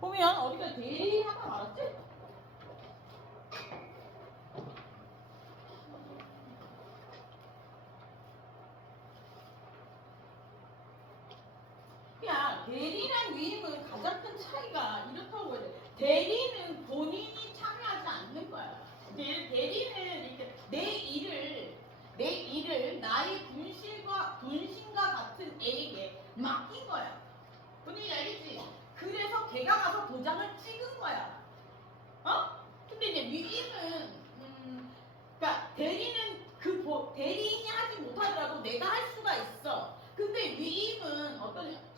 보면 어디가 대리 하나 말았지? 그냥 대리랑 위임은 가장 큰 차이가 이렇다고 해야 돼. 대리는 본인이 참여하지 않는 거야. 대리는 이렇게 내 일을 나의 분신과 같은 애에게 맡긴 거야. 분위기 알겠지? 그래서 걔가 가서 도장을 찍은 거야. 어? 근데 이제 위임은 그러니까 대리는 대리인이 하지 못하더라도 내가 할 수가 있어. 근데 위임은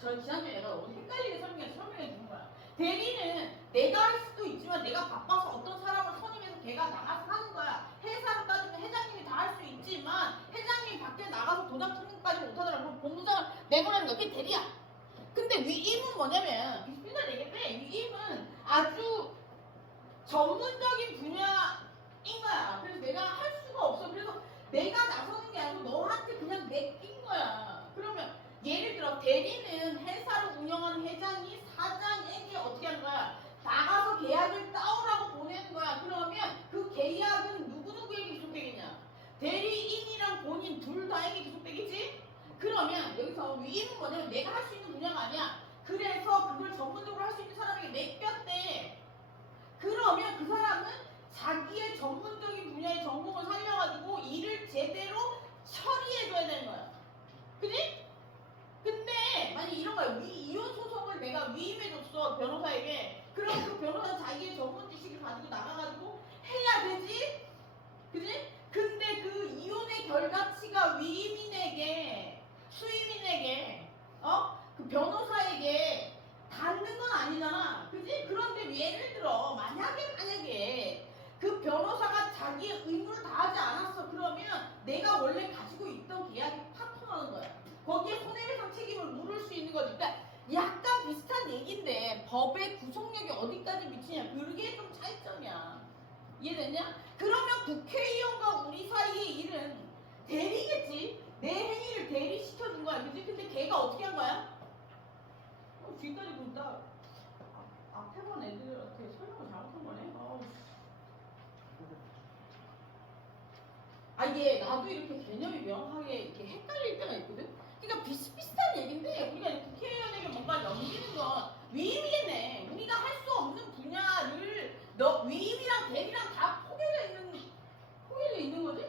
저 지난주에 내가 너무 헷갈리게 설명해 준 거야. 대리는 내가 할 수도 있지만 내가 바빠서 어떤 사람을 선임해서 걔가 나가서 하는 거야. 회사로 따지면 회장님이 다 할 수 있지만 회장님이 밖에 나가서 도장 찍는까지 못하더라도 그럼 본부장을 내보내는 거야. 그게 대리야. 근데 위임은 뭐냐면 비슷비슷한 얘기인데 위임은 아주 전문적인 분야인 거야. 그래서 내가 할 수가 없어. 그래서 내가 나서는 게 아니고 너한테 그냥 맡긴 거야. 그러면 예를 들어 대리는 회사를 운영하는 회장이 사장에게 어떻게 하는 거야? 나가서 계약을 따오라고 보내는 거야. 그러면 그 계약은 누구누구에게 기속되겠냐? 대리인이랑 본인 둘 다에게 기속되겠지? 그러면 여기서 위임은 뭐냐면 내가 할 수 있는 분야가 아니야. 그래서 그걸 전문적으로 할 수 있는 사람에게 맡겼대. 그러면 그 사람은 자기의 전문적인 분야의 전공을 살려가지고 일을 제대로 처리해줘야 되는 거야. 그지? 근데 만약 이런 거야. 이혼 소송을 내가 위임해줬어 변호사에게. 그럼 그 변호사는 자기의 전문 지식을 가지고 나가가지고 해야 되지? 그지? 근데 그 이혼의 결과치가 위임인에게 수임인에게 그 변호사에게 닿는 건 아니잖아. 그지? 그런데 예를 들어 만약에 그 변호사가 자기의 의무를 다하지 않았어. 그러면 내가 원래 가지고 있던 계약이 파토나는 거야. 거기에 손해배상 책임을 물을 수 있는 거지. 그러니까 약간 비슷한 얘기인데 법의 구속력이 어디까지 미치냐. 그게 좀 차이점이야. 이해됐냐? 그러면 국회의원과 우리 사이의 일은 대리겠지. 내 행위를 대리시켜준 거야. 그지? 근데 걔가 어떻게 한 거야? 뒤까지 본다. 앞에 본 애들한테 설명을 잘못한 거네. 이게 나도 이렇게 개념이 명확하게 이렇게 헷갈릴 때가 있거든. 그러니까 비슷비슷한 얘기인데 우리가 국회의원에게 뭔가 넘기는 건 위임이겠네. 우리가 할 수 없는 분야를 위임이랑 대리랑 다 포개져 있는 거지.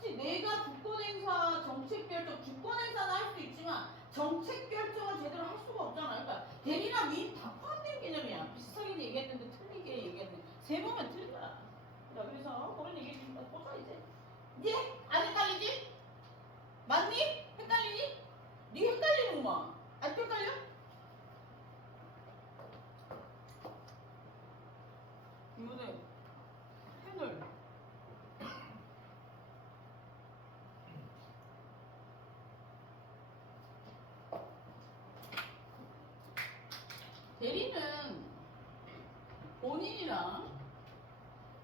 그치? 내가 주권행사, 정책결정, 주권행사는 할 수 있지만 정책결정을 제대로 할 수가 없잖아. 그러니까 대리나 위임 다 포함된 개념이야. 비슷하게 얘기했는데 틀리게 얘기했는데 세 번만 틀린 거야. 그래서 그런 얘기 좀 꽂아 이제. 예? 안 헷갈리지? 맞니? 헷갈리니? 네 헷갈리는구만. 안 헷갈려? 이거는 펜을 대리는 본인이랑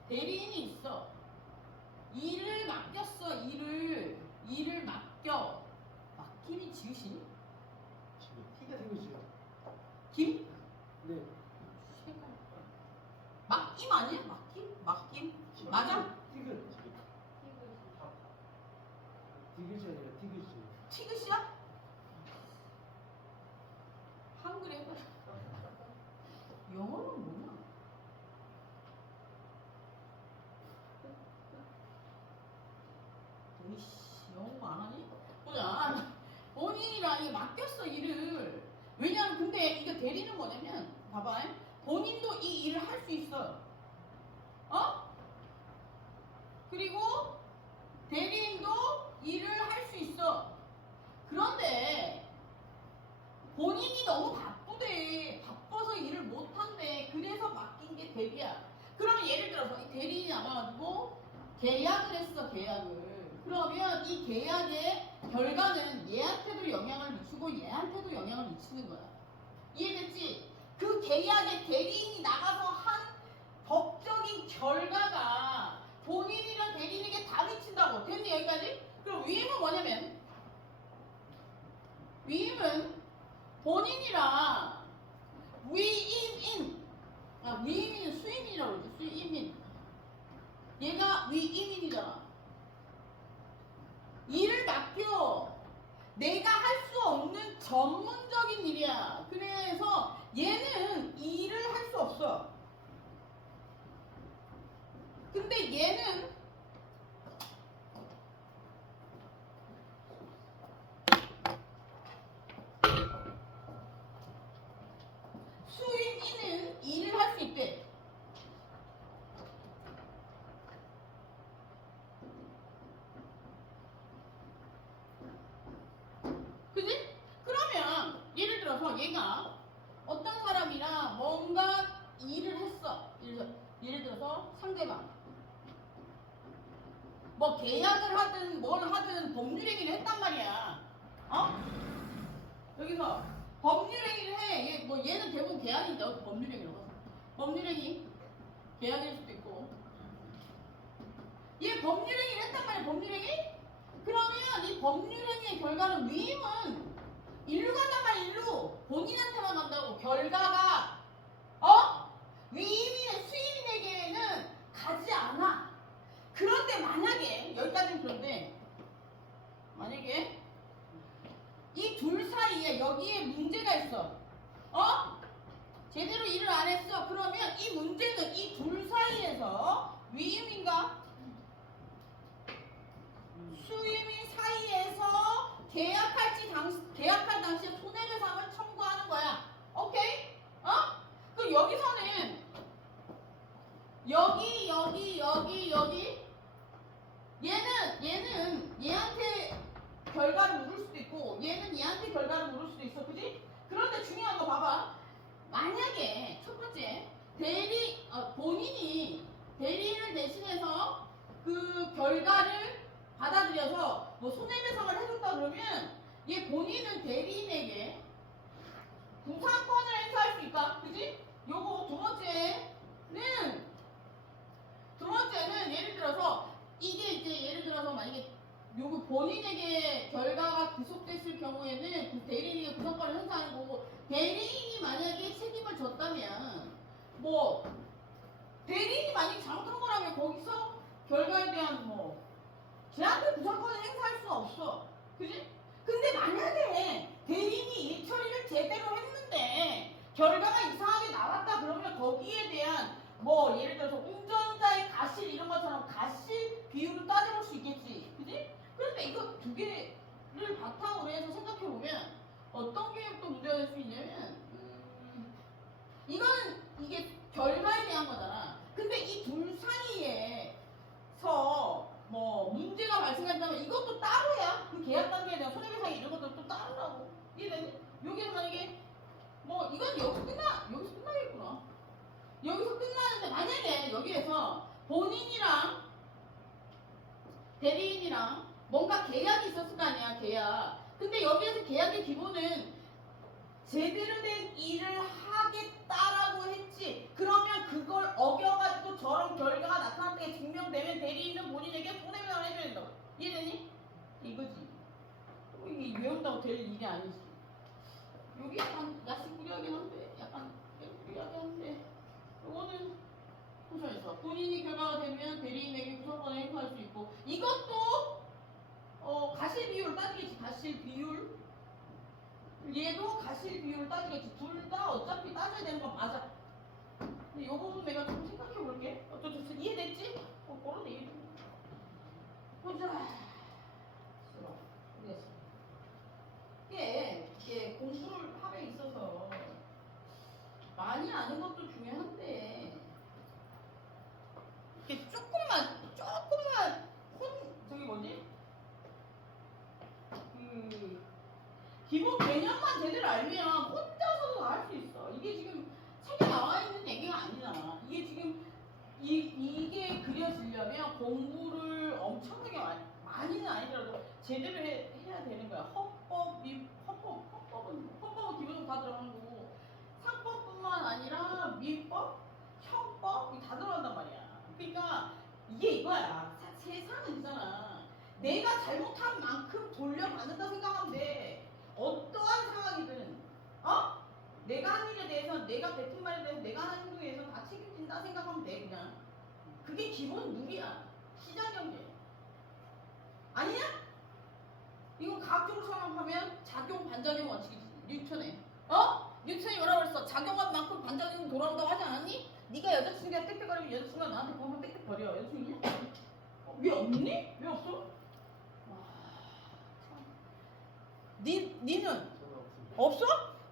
대리인이 있어. 일을 맡겼어. 일을 맡김이 지으시니? 티가 생겼어요. 김? 네. 맡김 아니야? 맡김? 맞아? 티글. 티글이 아니라 티글이. 티그시야? 한글에 해봐. 영어는 뭐냐? 이씨, 영어 안 하니? 보자. 본인이랑 이게 맡겼어, 일을. 왜냐면 근데 이거 대리는 뭐냐면, 봐봐. 본인도 이 일을 할 수 있어. 그리고 대리인도 일을 할 수 있어. 그런데 본인이 너무 바쁘대. 바빠서 일을 못한대. 그래서 맡긴 게 대리야. 그러면 예를 들어서 이 대리인이 나와가지고 계약을 했어. 계약을. 그러면 이 계약의 결과는 얘한테도 영향을 미치고 얘한테도 영향을 미치는 거야. 이해됐지? 그 계약의 대리인이 나가서 한 법적인 결과가 본인이랑 대리인에게 다 미친다고. 됐니 여기까지? 그럼 위임은 뭐냐면 위임은 본인이랑 위임 수인이는 일을 할 수 있대. 그지? 그러면 예를 들어서 얘가 어떤 사람이랑 뭔가 일을 했어. 예를 들어서 상대방 뭐 계약을 하든 뭘 하든 법률행위를 했단 말이야. 어? 여기서 법률행위를 해. 뭐 얘는 대부분 계약인데 어떻게 법률행위라고 하죠? 법률행위 계약일 수도 있고. 얘 법률행위를 했단 말이야. 법률행위? 그러면 이 법률행위의 결과는 위임은 일로 간단 말이야. 일로 본인한테만 간다고. 결과가 위임인의 수임인에게는 가지 않아. 그런데 만약에 여기까지는 그런데 만약에 이 둘 사이에 여기에 문제가 있어. 제대로 일을 안 했어. 그러면 이 문제는 이 둘 사이에서 위임인가 수임인 사이에서 계약할 당시에 손해배상을 청구하는 거야. 오케이? 그럼 여기서는 여기 얘는 얘한테 결과를 물을 수도 있고 얘는 얘한테 결과를 물을 수도 있어. 그지? 그런데 중요한 거 봐봐. 만약에 첫 번째 본인이 대리인을 대신해서 그 결과를 받아들여서 뭐 손해배상을 해줬다 그러면 얘 본인은 대리인에게 구상권을 행사할 수 있다. 그지? 요거 두 번째는 예를 들어서 이게 이제 예를 들어서 만약에 요거 본인에게 결과가 구속됐을 경우에는 그 대리인에게 구성권을 행사하는 거고 대리인이 만약에 책임을 졌다면 뭐 대리인이 만약에 잘못한 거라면 거기서 결과에 대한 뭐 쟤한테 구성권을 행사할 수는 없어. 그지? 근데 만약에 대리인이 일 처리를 제대로 했는데 결과가 이상하게 나왔다 그러면 거기에 대한 뭐 예를 들어서 운전자의 과실 이런 것처럼 과실 비율을 따져볼 수 있겠지. 그지? 그런데 이거 두 개를 바탕으로 해서 생각해보면 어떤 게 또 문제가 될 수 있냐면 이게 결과에 대한 거잖아. 근데 이 둘 사이에서 뭐 문제가 발생한다면 이것도 따로야. 그 계약 단계에 대한 손해배상 이런 것도 또 따로라고. 이해되니? 여기서 만약에 뭐 이건 여기서 끝나겠구나. 여기서 끝나는데 만약에 여기에서 본인이랑 대리인이랑 뭔가 계약이 있었을 거 아니야. 계약. 근데 여기에서 계약의 기본은 제대로 된 일을 하겠다라고 했지. 그러면 그걸 어겨가지고 저런 결과가 나타났다게 증명되면 대리인은 본인에게 손해배상을 해줘야 된다고. 이해되니? 이거지. 이게 외운다고 될 일이 아니지. 여기 약간 야식꾸리하긴 한데 약간 야식꾸리하긴 한데 이거는 포션에서 본인이 결과가 되면 대리인에게 구성권을 행사할 수 있고 이것도 가실 비율을 따지겠지. 가실 비율 얘도 가실 비율을 따지겠지. 둘 다 어차피 따져야 되는 건 맞아. 근데 요 부분 내가 좀 생각해 볼게. 어쩌죠? 이해됐지? 그러네 이해. 보자. 이게 공부를 함에 있어서 많이 아는 것도 중요한데 이게 조금만 저기 뭐지? 기본 개념만 제대로 알면 혼자서도 다 할 수 있어. 이게 지금 책에 나와 있는 얘기가 아니잖아. 이게 지금 이게 그려지려면 공부를 엄청나게 많이는 아니더라도 제대로 해야 되는 거야. 헌법은 기본적으로 다 들어가는 거고 상법뿐만 아니라 민법, 형법 다 들어간단 말이야. 그러니까 이게 이거야. 세상은 있잖아. 내가 잘못한 만큼 돌려받는다 생각하면 돼. 어떠한 상황이든 내가 한 일에 대해서 내가 뱉은 말에 대해서 내가 하는 행동에 대해서 다 책임진다 생각하면 돼. 그냥 그게 기본 룰이야. 시장경제 아니야? 이건 과학적으로 설명하면 작용 반작용 원칙이지. 뉴턴의 뉴턴이 뭐라고 그랬어? 작용한 만큼 반작용 돌아온다고 하지 않았니? 네가 여자친구가 땡땡거리면 여자친구가 나한테 보면 땡땡거려. 여자친구 있냐? 왜 없니? 왜 없어? 니는 없어?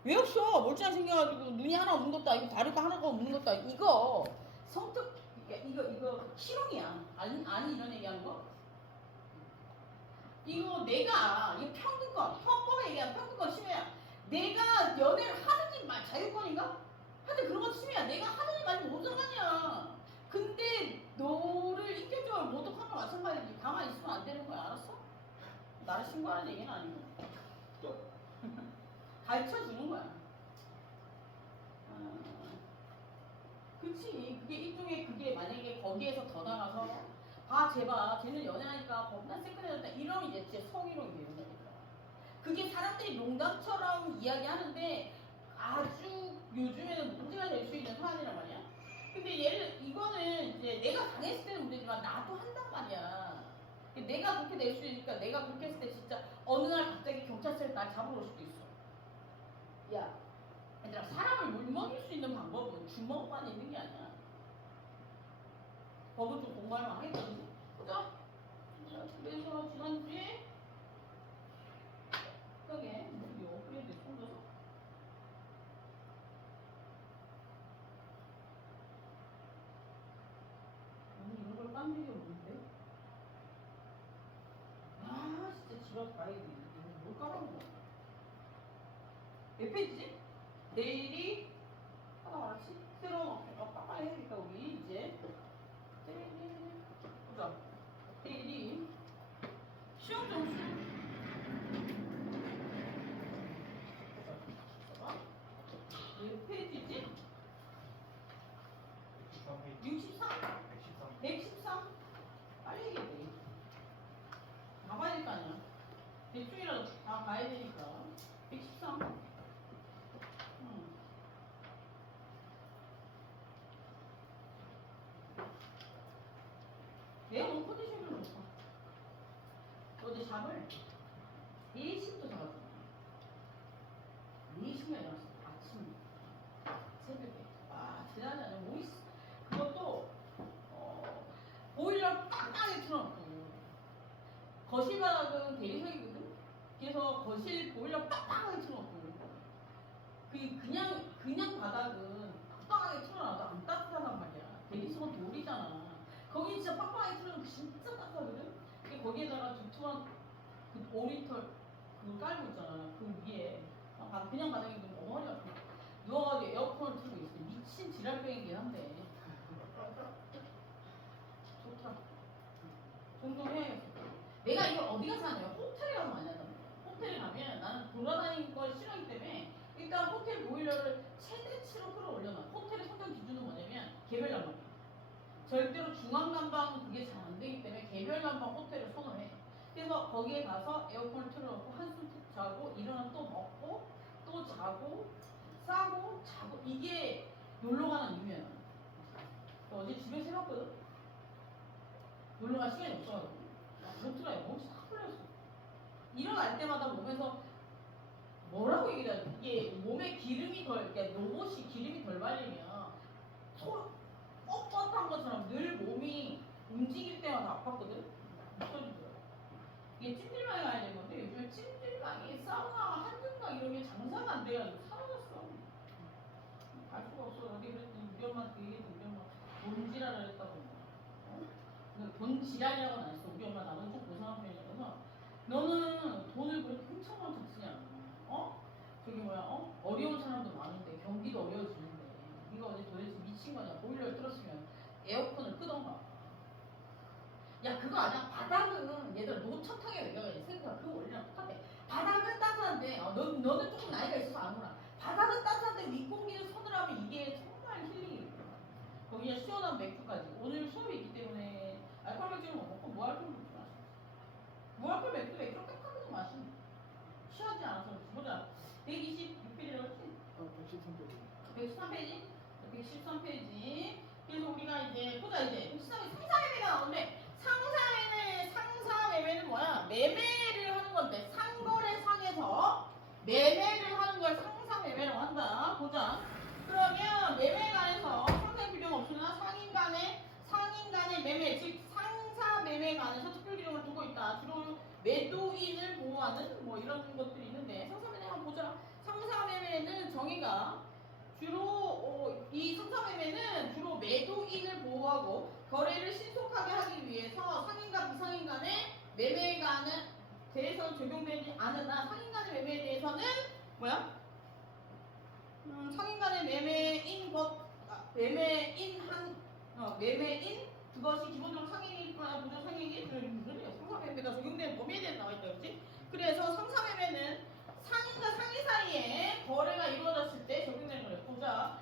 왜 없어? 멀쩡하게 생겨가지고 눈이 하나 없는 것도 아니고 다리가 하나가 없는 것도 아니고 이거 성격 이거 실용이야. 아니 이런 얘기하는 거? 이거 내가 이거 평등권 헌법에 얘기한 평등권 침해야. 내가 연애를 하든지 말 자유권인가? 하여튼 그런 거 침해야. 내가 하든지 말든지 뭔 상관이야. 근데 너를 인격적으로 모독하는 거 마찬가지지. 가만히 있으면 안 되는 거야. 알았어? 나를 신고하는 얘기는 아니고 가르쳐 주는 거야. 그치. 그게 일종의 그게 만약에 거기에서 더 나가서 제발 쟤는 연애하니까 겁나 새끈해졌다 이러면 이제 진짜 성희롱이 되는 거니까. 그게 사람들이 농담처럼 이야기하는데 아주 요즘에는 문제가 될 수 있는 사안이란 말이야. 근데 이거는 이제 내가 당했을 때는 문제지만 나도 한단 말이야. 내가 그렇게 될 수 있으니까 내가 그렇게 했을 때 진짜 어느 날 갑자기 경찰서에 날 잡으러 올 수도 있어. 야, 얘들아 사람을 물먹일 수 있는 방법은 주먹만 있는 게 아니야. 법은 좀 공부할 만하겠지. 보자. 그래서 지난주에 크게 우리 업그레이드 손줘서 오늘 이런 걸 깜짝이 없는데. 아 진짜 집앞 가야 돼. 이거 뭘 까먹은 거야. 몇 페이지지? 내일이 하나 말았지? 새로운 빨리 해야겠다 우리 이제. 보자. 내일이 시험 점수. 몇 페이지지? 63? 113? 빨리 얘기해. 다 봐야 될 거 아니야. 대충이라도 다 봐야 되니까. 113. 내가 너무 컨디션이 좋다. 어제 잠을 4시부터 자가지고 4시간 일어났어. 아침 새벽에. 아 대단하지 않아. 뭐 있어. 그것도 보일러 빡빡하게 틀어놓고 거실 바닥은 대리석이거든. 그래서 거실 보일러 빡빡하게 틀어놓고 그냥 바닥은 빡빡하게 틀어놔도 안 따뜻하단 말이야. 대리석은 돌이잖아. 거기 진짜 빡빡하게 틀어놓으면 진짜 따뜻하거든. 근데 거기에다가 두툼한 그 5리터 그거 깔고 있잖아. 그 위에 그냥 바닥에 누면 너무 허리 아파. 누워가지고 에어컨을 틀고 있어. 미친 지랄병이긴 한데 좋더라. 종종 해야겠어. 내가 이걸 어디 가서 하냐면 호텔에 가서 많이 한단 말이야. 호텔에 가면 나는 돌아다니는 걸 싫어하기 때문에 일단 호텔 보일러를 최대치로 끌어올려놔. 호텔의 선정 기준은 뭐냐면 개별 난방. 절대로 중앙 난방 그게 잘 안 되기 때문에 개별 난방 호텔을 선호해. 그래서 거기에 가서 에어컨을 틀어놓고 한숨 푹 자고 일어나 또 먹고 또 자고 싸고 자고 이게 놀러가는 이유야. 어제 집에서 해봤거든. 놀러갈 시간이 없어가지고 그렇더라. 몸이 싹 풀렸어. 일어날 때마다 몸에서 뭐라고 얘기를 하지? 이게 몸에 기름이 그러니까 로봇이 기름이 덜 발리면 뻣뻣한 것처럼 늘 몸이 움직일 때마다 아팠거든. 없어지더라고. 이게 찜질방에 가야 되는 건데 요즘에 찜질방이 사우나 한증막 이런 게 장사가 안 돼가지고 사라졌어. 갈 수가 없어. 어디 그랬더니 우리 엄마한테 얘기해서 우리 엄마 돈 지랄을 했다고. 돈 지랄이라고는 안 했어. 우리 엄마 나는 좀 고상한 편이라서 너는 돈을 그렇게 흥청망청 쓰냐. 저기 어려운 사람도 많은데 경기도 어려워지는데 네가 어제 도대체 미친 거냐. 보일러를 틀었으면 에어컨을 끄던가. 야 그거 아니야. 바닥은 얘들아 노천탕에 내려가야지. 생각해. 그 원리랑 똑같아. 바닥은 따뜻한데 너는 조금 나이가 있어서 아무나. 바닥은 따뜻한데 윗공기를 서늘하면 이게 정말 힐링이야. 거기에 시원한 맥주까지. 오늘 수업이 있기 때문에 알코올 맥주는 못 먹고 무알콜 맥주 마셔. 무알콜 맥주를 깨끗하게 마시는. 취하지 않아서 보자. 126페이지라고 했지? 113페이지? 113페이지. 그래서 우리가 이제 보자. 이제 상사매매가 나오는데 상사매매는 뭐야? 매매를 하는 건데 상거래상에서 매매를 하는 걸 상사매매라고 한다. 보자. 그러면 매매간에서 상세 규정 없으나 상인 간의 매매 즉 상사매매간에서 특별 규정을 두고 있다. 주로 매도인을 보호하는 뭐 이런 것들이 있는데 상사매매 한번 보자. 상사매매는 정의가 주로 이 상사매매는 주로 매도인을 보호하고 거래를 신속하게 하기 위해서 상인과 비상인 간의 매매간에 대해서는 적용되지 않으나 상인 간의 매매에 대해서는 뭐야? 상인 간의 매매인 그것이 기본적으로 상인이거나 부정 상인이 상사매매가 적용되는 범위에 대해서 나와 있다 그렇지? 그래서 상사매매는 상인과 상인 사이에 거래가 이루어졌을 때 적용되는 거예요. 보자.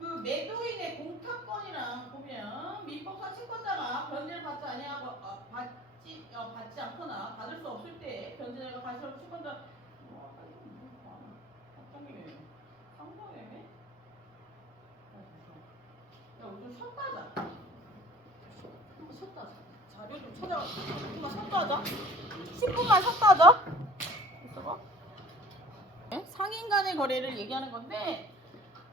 그 매도인의 공탁권이랑 보면 민법상 채권자가 변제를 받지 아니하고 받지 않거나 받을 수 없을 때 변제자가 가시로 채권자 상사매매 야 우리 좀 쉬었다 하자. 한번 쉬었다 하자. 자료 좀 찾아가지고 조금만 쉬었다 하자. 10분만 쉬었다 하자. 있어봐. 상인 간의 거래를 얘기하는 건데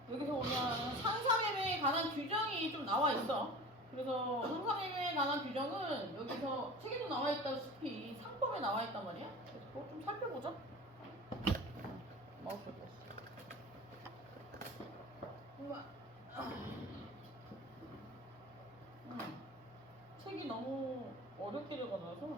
여기서 보면 상사매매에 관한 규정이 좀 나와 있어. 그래서 상사매매에 관한 규정은 여기서 책에도 나와 있다시피 상법에 나와 있단 말이야. 그래서 그거 좀 살펴보자. 마우스 뺐어. 책이 너무 어렵게 적어놔서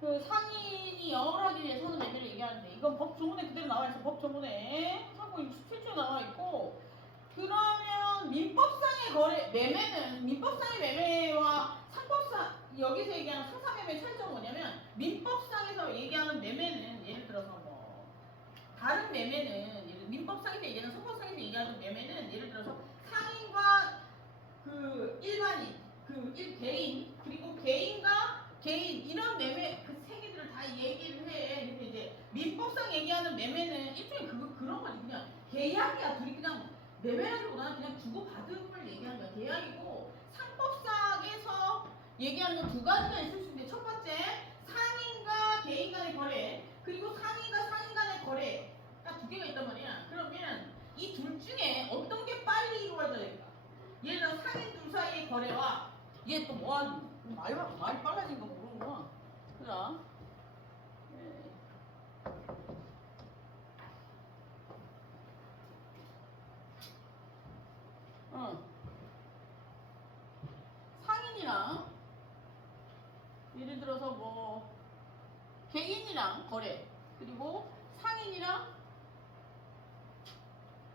그 상인이 영업을 하기 위해 서는 매매를 얘기하는데 이건 법 조문에 그대로 나와 있어. 법 조문에 상고 67조에 나와 있고 그러면 민법상의 거래 매매는 민법상의 매매와 상법상 여기서 얘기하는 상사매매 차이점은 뭐냐면 민법상에서 얘기하는 매매는 예를 들어서 뭐 다른 매매는 민법상에서 얘기하는 상법상에서 얘기하는 매매는 예를 들어서 상인과 그 일반인 개인 그리고 개인과 개인 이런 매매 그 세 개들을 다 얘기를 해. 근데 이제 민법상 얘기하는 매매는 일종의 그런 거지. 그냥 계약이야. 둘이 그냥 매매라기보다는 그냥 주고받음을 얘기하는 거야. 계약이고 상법상에서 얘기하는 건 두 가지가 있을 수 있는데 첫 번째 상인과 개인 간의 거래 그리고 상인과 상인 간의 거래 딱 두 개가 있단 말이야. 그러면 이 둘 중에 어떤 게 빨리 이루어져야 될까? 예를 들어 상인 둘 사이의 거래와 얘 또 뭐하는 말이 빨라진 거 모르는구나. 그자 상인이랑 예를 들어서 뭐 개인이랑 거래 그리고 상인이랑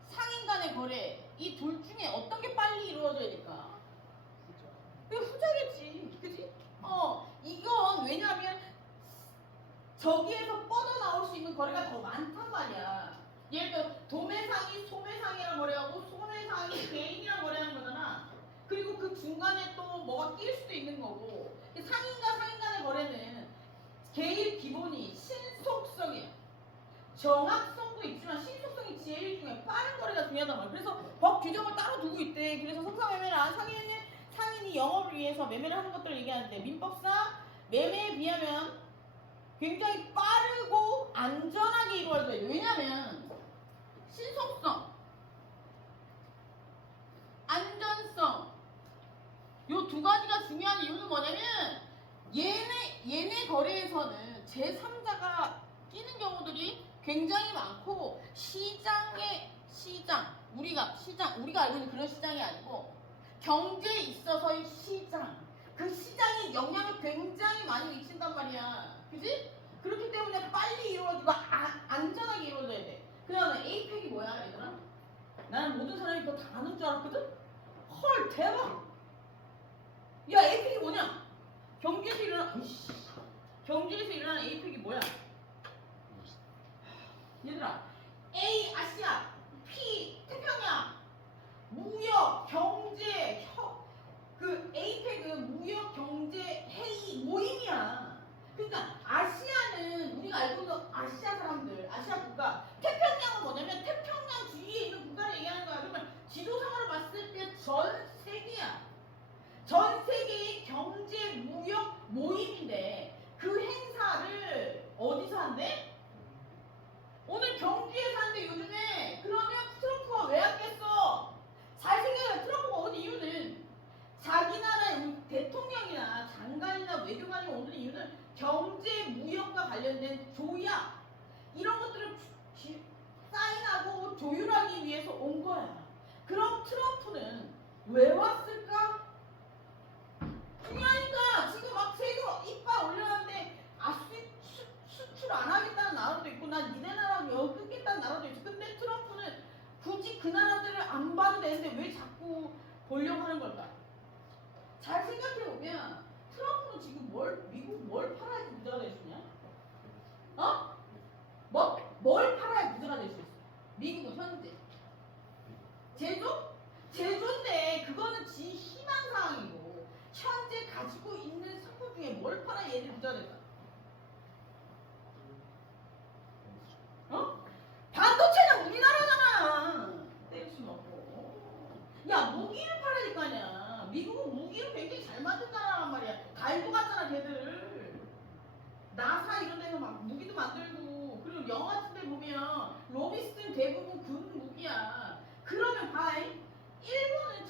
상인 간의 거래 이 둘 중에 어떤 게 빨리 이루어져야 될까? 그게 후자겠지, 그지? 이건 왜냐하면 저기에서 뻗어나올 수 있는 거래가 더 많단 말이야. 예를 들어 도매상이 소매상이랑 거래하고 소매상이 개인이랑 거래하는 거잖아. 그리고 그 중간에 또 뭐가 끼일 수도 있는 거고 상인과 상인 간의 거래는 제일 기본이 신속성이야. 정확성도 있지만 신속성이 제일 중요해. 빠른 거래가 중요하단 말이야. 그래서 법 규정을 따로 두고 있대. 그래서 성사매매란 상인이 영업을 위해서 매매를 하는 것들을 얘기하는데 민법상 매매에 비하면 굉장히 빠르고 안전하게 이루어져요. 왜냐면 신속성, 안전성 요 두 가지가 중요한 이유는 뭐냐면 얘네 거래에서는 제3자가 끼는 경우들이 굉장히 많고 시장 우리가 알고 있는 그런 시장이 아니고 경제에 있어서의 시장 그 시장이 영향을 굉장히 많이 미친단 말이야. 그지? 그렇기 때문에 빨리 이루어지고 안전하게 이루어져야 돼. 그 다음에 에이펙이 뭐야 얘들아? 나는 모든 사람이 그거 다 아는 줄 알았거든? 헐 대박! 야 에이펙이 뭐냐? 경제에서 일어나는 에이펙이 뭐야? 얘들아 A 아시아 P 태평양 무역 경제 그 에이펙은 무역 경제 회의 모임이야. 그러니까 아시아는 우리가 알고 있는 아시아 사람들 아시아 국가 태평양은 뭐냐면 태평양 주위에 있는 국가를 얘기하는 거야. 그러면 지도상으로 봤을 때 전 세계의 경제 무역 모임인데 그 행사를 어디서 한대? 오늘 경주에서 한대 요즘에. 그러면 트럼프가 왜 왔겠어? 잘 생각해. 트럼프가 온 이유는 자기 나라의 대통령이나 장관이나 외교관이 오는 이유는 경제 무역과 관련된 조약 이런 것들을 사인하고 조율하기 위해서 온 거야. 그럼 트럼프는 왜 왔을까? 중요하니까. 지금 막 세금 이빨 올려놨는데 수출 안 하겠다는 나라도 있고 난 니네 나라랑 여 끊겠다는 나라도 있어. 근데 트럼프는 굳이 그 나라들을 안 봐도 되는데 왜 자꾸 보려고 하는 걸까? 잘 생각해보면 트럼프는 지금 미국 뭘 팔아야지 부자가 될 수 있냐? 어? 뭘 팔아야 부자가 될 수 있어? 미국은 현재 제조? 제조인데 그거는 지 희망사항이고 현재 가지고 있는 상품 중에 뭘 팔아야 얘들이 부자가 될까? 어? 반도체는 우리나라잖아. 때릴 수는 없고. 야, 무기를 팔아야 될 거 아니야. 미국은 무기를 굉장히 잘 만든 나라란 말이야. 갈고 갔잖아 걔들. 나사 이런 데서 막 무기도 만들고. 그리고 영화 같은 데 보면 로비스트는 대부분 군 무기야. 그러면 봐잉. 일본은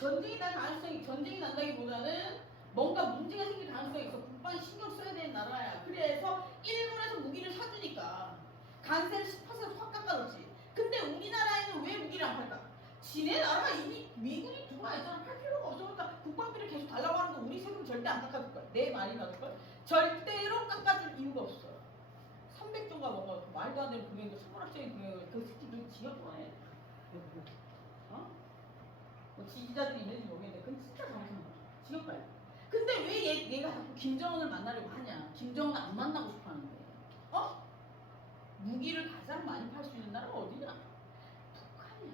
전쟁이 난다기보다는 뭔가 문제가 생길 가능성이 있어. 국방에 신경 써야 되는 나라야. 그래서 일본에서 무기를 사주니까 관세를 10% 확 깎아놓지. 근데 우리나라에는 왜 무기를 안 팔까? 지네 나라가 이미 미군이 들어와 있잖아. 팔 필요가 없으니까 국방비를 계속 달라고 하는 거 우리 세금 절대 안 깎아줄 거야. 내 말이 맞을 거야. 절대로 깎아줄 이유가 없어. 300조가 뭔가 말도 안 되는 금액이고 천문학적인 금액을 그 새끼 그 지역권에 어? 뭐 지지자들이 있는지 모르겠는데 그건 진짜 잘못한 거야. 지역가야. 근데 왜 얘가 자꾸 김정은을 만나려고 하냐? 김정은 안 만나고 싶어 하는데. 어? 무기를 가장 많이 팔 수 있는 나라가 어디냐? 북한이야.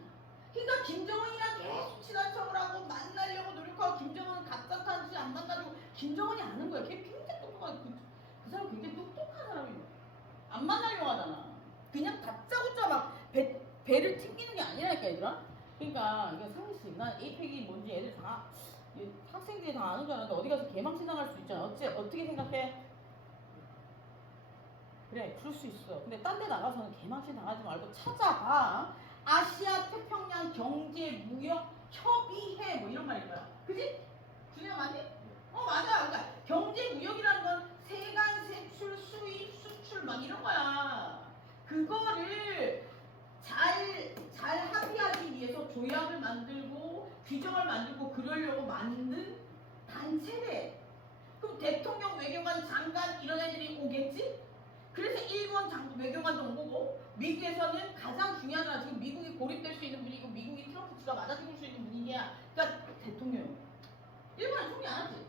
그러니까 김정은이랑 계속 친한 척을 하고 만나려고 노력하고 김정은은 가짜 탄지 안 만나려고 김정은이 아는 거야. 걔 굉장히 똑똑한 그 사람 굉장히 똑똑한 사람이야. 안 만나려고 하잖아. 그냥 다짜고짜 막 배를 튕기는 게 아니라니까 얘들아. 그러니까 이거 상식. 난 에이펙이 뭔지 애들 다 학생들이 다 아는 줄 알았는데 어디 가서 개망신 당할 수 있잖아. 어떻게 생각해? 그래, 그럴 수 있어. 근데 딴 데 나가서는 개망신 당하지 말고 찾아봐. 아시아 태평양 경제 무역 협의회 뭐 이런 말일 거야. 그지? 준이야 맞니? 맞아. 그러니까 경제 무역이라는 건 세관, 세출, 수입, 수출 막 이런 거야. 그거를 잘 합의하기 위해서 조약을 만들고 규정을 만들고 그러려고 만든 단체래. 그럼 대통령, 외교관, 장관 이런 애들이 오겠지? 그래서 일본 외교관도 온 거고 미국에서는 가장 중요한 나라 지금 미국이 고립될 수 있는 분이고 미국이 트럼프 지가 맞아 죽을 수 있는 분이냐 그러니까 대통령. 일본은 총리 안 하지?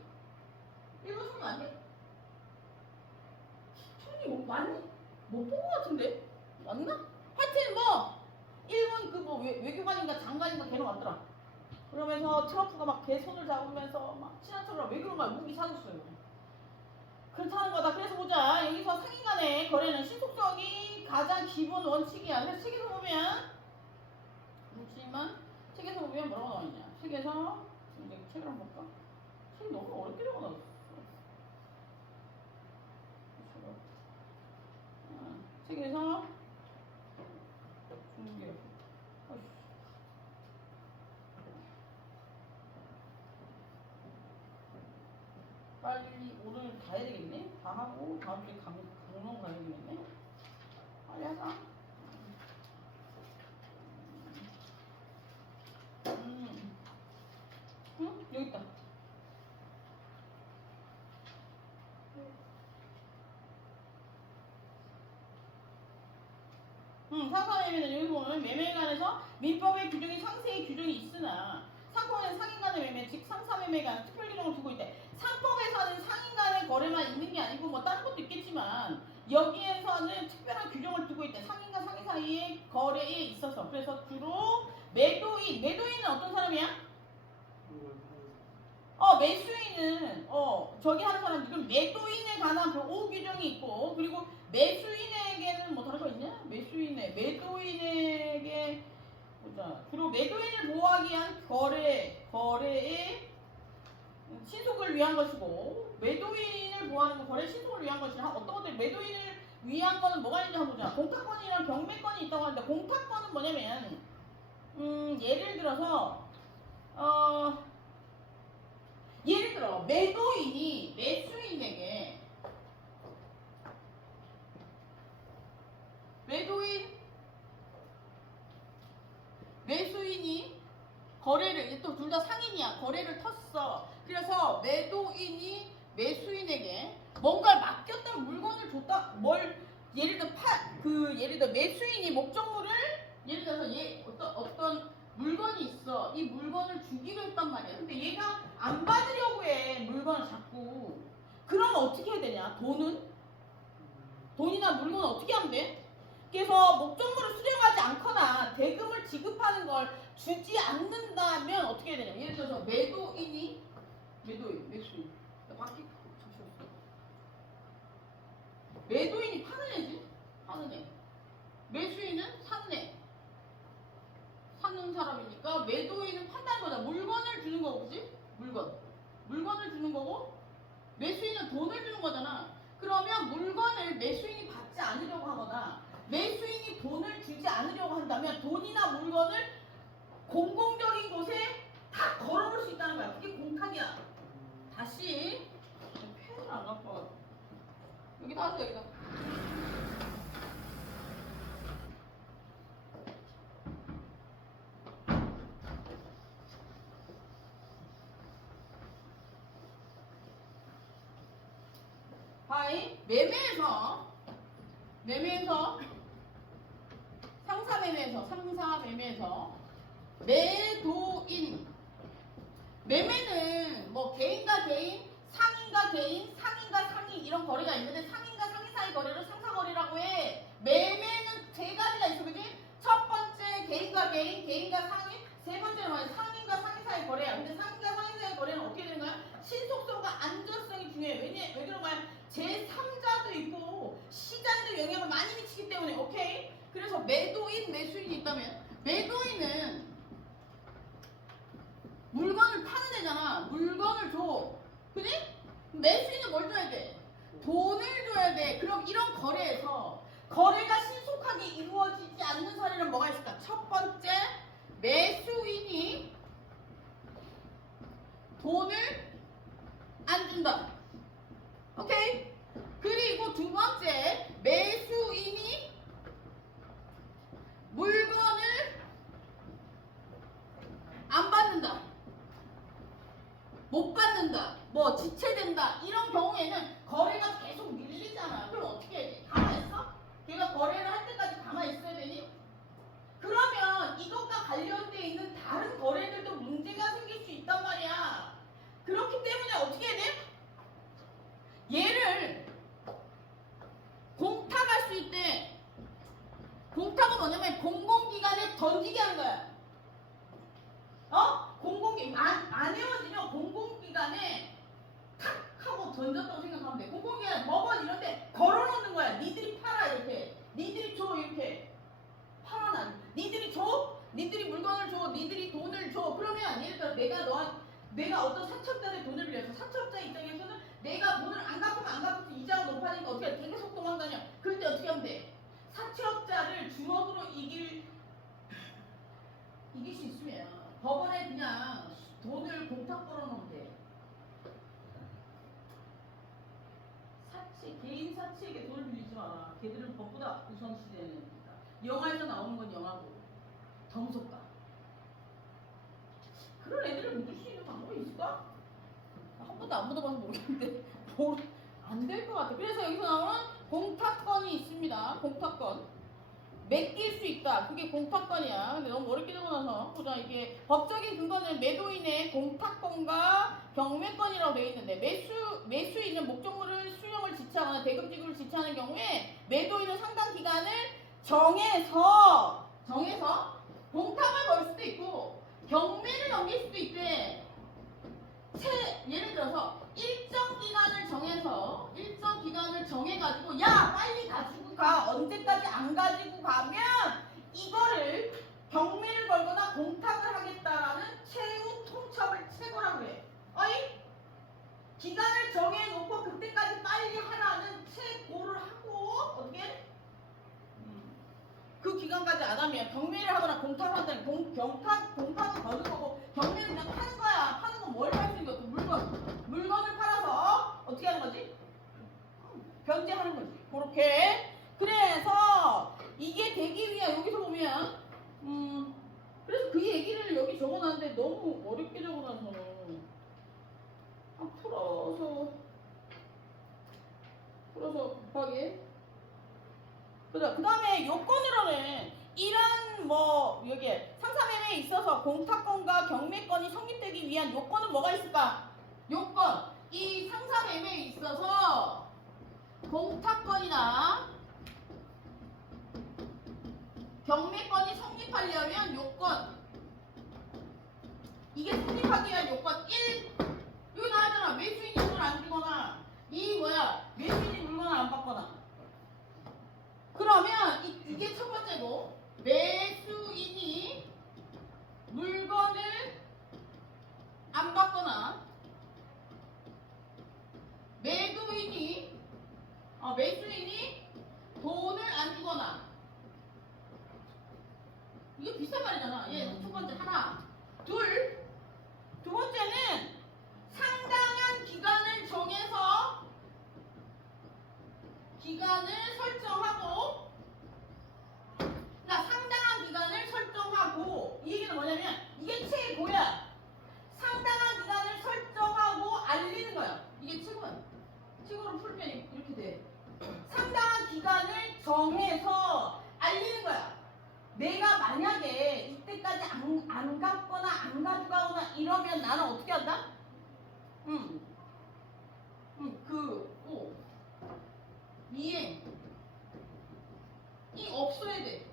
일본 총리 안 해? 총리 뭐 맞니? 못 본 거 같은데? 맞나? 하여튼 뭐 일본 그 뭐 외교관인가 장관인가 걔는 왔더라. 그러면서 트럼프가 막 걔 손을 잡으면서 막 친한 척을 왜 그런 거야? 무기 사줬어요. 그렇다는 거다. 그래서 보자. 여기서 상인 간의 거래는 신속성이 가장 기본 원칙이야. 그래서 책에서 보면 그렇지만 책에서 보면 뭐라고 나와 있냐. 책에서 이제 책을 한번 볼까? 책이 너무 어렵게 적어놨어. 책에서 중계 빨리 오늘 가야 되겠네. 다 하고 다음 주에 강릉 가야 되겠네. 빨리 하자. 응? 여기 있다. 상관매매는 여기 보면 매매에 관해서 민법의 규정이 상세히 규정이 있으나 상법에는 상인 간의 매매, 즉 상사매매에 관한 특별 규정을 두고 있대. 상법에서는 상인 간의 거래만 있는 게 아니고 뭐 다른 것도 있겠지만 여기에서는 특별한 규정을 두고 있대. 상인과 상인 사이의 거래에 있어서. 그래서 주로 매도인은 어떤 사람이야? 매수인은 저기 하는 사람 지금 매도인에 관한 보호 규정이 있고 그리고 매수인에게는 뭐 다른 거 있냐? 매도인에게 보자. 주로 매도인을 보호하기 위한 거래의 신속을 위한 것이고 매도인을 보호하는 건 거래 신속을 위한 것이라 어떤 것들 매도인을 위한 거는 뭐가 있는지 한번 보자. 공탁권이랑 경매권이 있다고 하는데 공탁권은 뭐냐면 예를 들어서 예를 들어 매도인이 매수인에게 매수인이 거래를 또 둘 다 상인이야. 거래를 텄어. 그래서 매도인이 매수인에게 뭔가를 맡겼다 물건을 줬다 예를 들어 매수인이 목적물을 예를 들어서 어떤 물건이 있어. 이 물건을 주기로 했단 말이야. 근데 얘가 안 받으려고 해. 물건을 자꾸. 그러면 어떻게 해야 되냐? 돈이나 물건은 어떻게 하면 돼? 그래서 목적물을 수령하지 않거나 대금을 지급하는 걸 주지 않는다면 어떻게 해야 되냐? 예를 들어서 매수인. 나 밖에 잠시만. 매도인이 파는 애지? 파는 애. 매수인은 사는 애. 사는 사람이니까 매도인은 판다는 거다. 물건을 주는 거고, 그지? 물건을 주는 거고, 매수인은 돈을 주는 거잖아. 그러면 물건을 매수인이 받지 않으려고 하거나 매수인이 돈을 주지 않으려고 한다면 돈이나 물건을 공공적인 곳에 다 걸어놓을 수 있다는 거야. 그게 공탁이야. 다시 펜을 안 갖고 와. 여기다 하세요. 여기다. 바이 매매에서 상사매매에서 매도인 매매는 뭐 개인과 개인, 상인과 개인, 상인과 상인 이런 거래가 있는데 상인과 상인 사이 거래를 상사거래라고 해. 매매는 세 가지가 있어, 그지? 첫 번째 개인과 개인, 개인과 상인, 세 번째는 뭐야? 상인과 상인 사이 거래야. 근데 상인과 상인 사이 거래는 어떻게 되는 거야? 신속성과 안전성이 중요해. 왜 그런 거야? 제3자도 있고 시장에도 영향을 많이 미치기 때문에. 오케이? 그래서 매도인, 매수인이 있다면 매도인은 물건을 파는 애잖아. 물건을 줘. 그지? 매수인은 뭘 줘야 돼? 돈을 줘야 돼. 그럼 이런 거래에서 거래가 신속하게 이루어지지 않는 사례는 뭐가 있을까? 첫 번째, 매수인이 돈을 안 준다. 오케이? 그리고 두 번째, 매수인이 물건을 안 받는다. 못 받는다. 뭐 지체된다. 이런 경우에는 거래가 계속 밀리잖아. 그럼 어떻게 해야 돼? 가만히 있어? 걔가 거래를 할 때까지 가만히 있어야 되니? 그러면 이것과 관련돼 있는 다른 거래들도 문제가 생길 수 있단 말이야. 그렇기 때문에 어떻게 해야 돼? 얘를 공탁할 수 있대. 공탁은 뭐냐면 공공기관에 던지게 하는 거야. 안 헤어지면 공공기관에 탁 하고 던졌다고 생각하면 돼. 공공기관 법원 이런데 걸어놓는 거야. 니들이 팔아 이렇게. 니들이 줘 이렇게. 팔아놔. 니들이 줘. 니들이 물건을 줘. 니들이 돈을 줘. 그러면 예를 들어 내가 어떤 사채업자의 돈을 빌려서 사채업자 입장에서는 내가 돈을 안 갚으면 이자가 높아지니까 어떻게 해? 계속 도망다녀. 그럴 때 어떻게 하면 돼? 사채업자를 주먹으로 이길 수 있으면 법원에 그냥 돈을 공탁 걸어놓으면 돼. 개인 사치에게 돈을 빌리지 마라. 걔들은 법보다 우선시되는 애입니다. 영화에서 나오는 건 영화고 더 무섭다. 그런 애들을 묻을 수 있는 방법이 있을까? 한 번도 안 묻어봐서 모르겠는데 안 될 것 같아. 그래서 여기서 나오는 공탁권이 있습니다. 공탁권. 맡길 수 있다. 그게 공탁권이야. 근데 너무 어렵게 적어놔서 보자. 이게 법적인 근거는 매도인의 공탁권과 경매권이라고 되어 있는데 매수인은 목적물을 수령을 지체하거나 대금 지급을 지체하는 경우에 매도인은 상당 기간을 정해서 공탁을 걸 수도 있고 경매를 넘길 수도 있대. 예를 들어서 일정 기간을 정해가지고 야 빨리 가지고 가. 언제까지 안 가지고 가면 이거를 경매를 걸거나 공탁을 하겠다라는 채무 통첩을 채거라고 해. 어이? 기간을 정해놓고 그 기간까지 안 하면 경매를 하거나 공탁을 한다는 공탁은 거는 거고 경매는 그냥 파는 거야. 파는 건 뭘 할 수 있는 거야? 물건을 팔아서 어떻게 하는 거지? 변제하는 거지. 그렇게. 그래서 이게 되기 위한 여기서 보면 그래서 그 얘기를 여기 적어놨는데 너무 어렵게 적어놔서 풀어서 곱하기. 그 다음에 요건으로는 이런 뭐 여기 상사매매에 있어서 공탁권과 경매권이 성립되기 위한 요건은 뭐가 있을까? 요건. 이 상사매매에 있어서 공탁권이나 경매권이 성립하려면 요건. 이게 성립하기 위한 요건 1. 여기 나왔잖아. 매수인이 돈을 안 주거나 매수인이 물건을 안 받거나. 그러면 이게 첫 번째고 매수인이 물건을 안 받거나 매수인이 돈을 안 주거나. 이게 비슷한 말이잖아. 첫 번째 하나. 두 번째는 상당한 기간을 정해서 기간을 설정하고, 그러니까 상당한 기간을 설정하고, 이 얘기는 뭐냐면 이게 최고야. 상당한 기간을 설정하고 알리는 거야. 이게 최고야. 최고로 풀면 이렇게 돼. 상당한 기간을 정해서 알리는 거야. 내가 만약에 이때까지 안 갚거나 안 가져가거나 이러면 나는 어떻게 한다? 이행이 없어야 돼.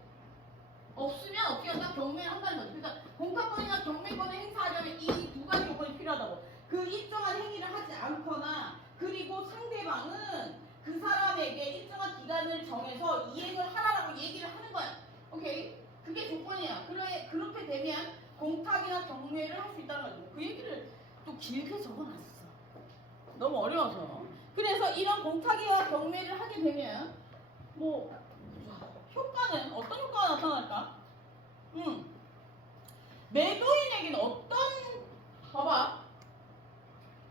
없으면 어떻게 한다? 경매를 한다는 거지. 그러니까 공탁권이나 경매권을 행사하려면 이 두 가지 요건이 필요하다고. 그 일정한 행위를 하지 않거나, 그리고 상대방은 그 사람에게 일정한 기간을 정해서 이행을 하라라고 얘기를 하는 거야. 오케이? 그게 조건이야. 그렇게 되면 공탁이나 경매를 할 수 있다는 거지. 그 얘기를 또 길게 적어놨어. 너무 어려워서. 그래서 이런 공탁이나 경매를 하게 되면 효과는 어떤 효과가 나타날까? 매도인에게는 봐봐.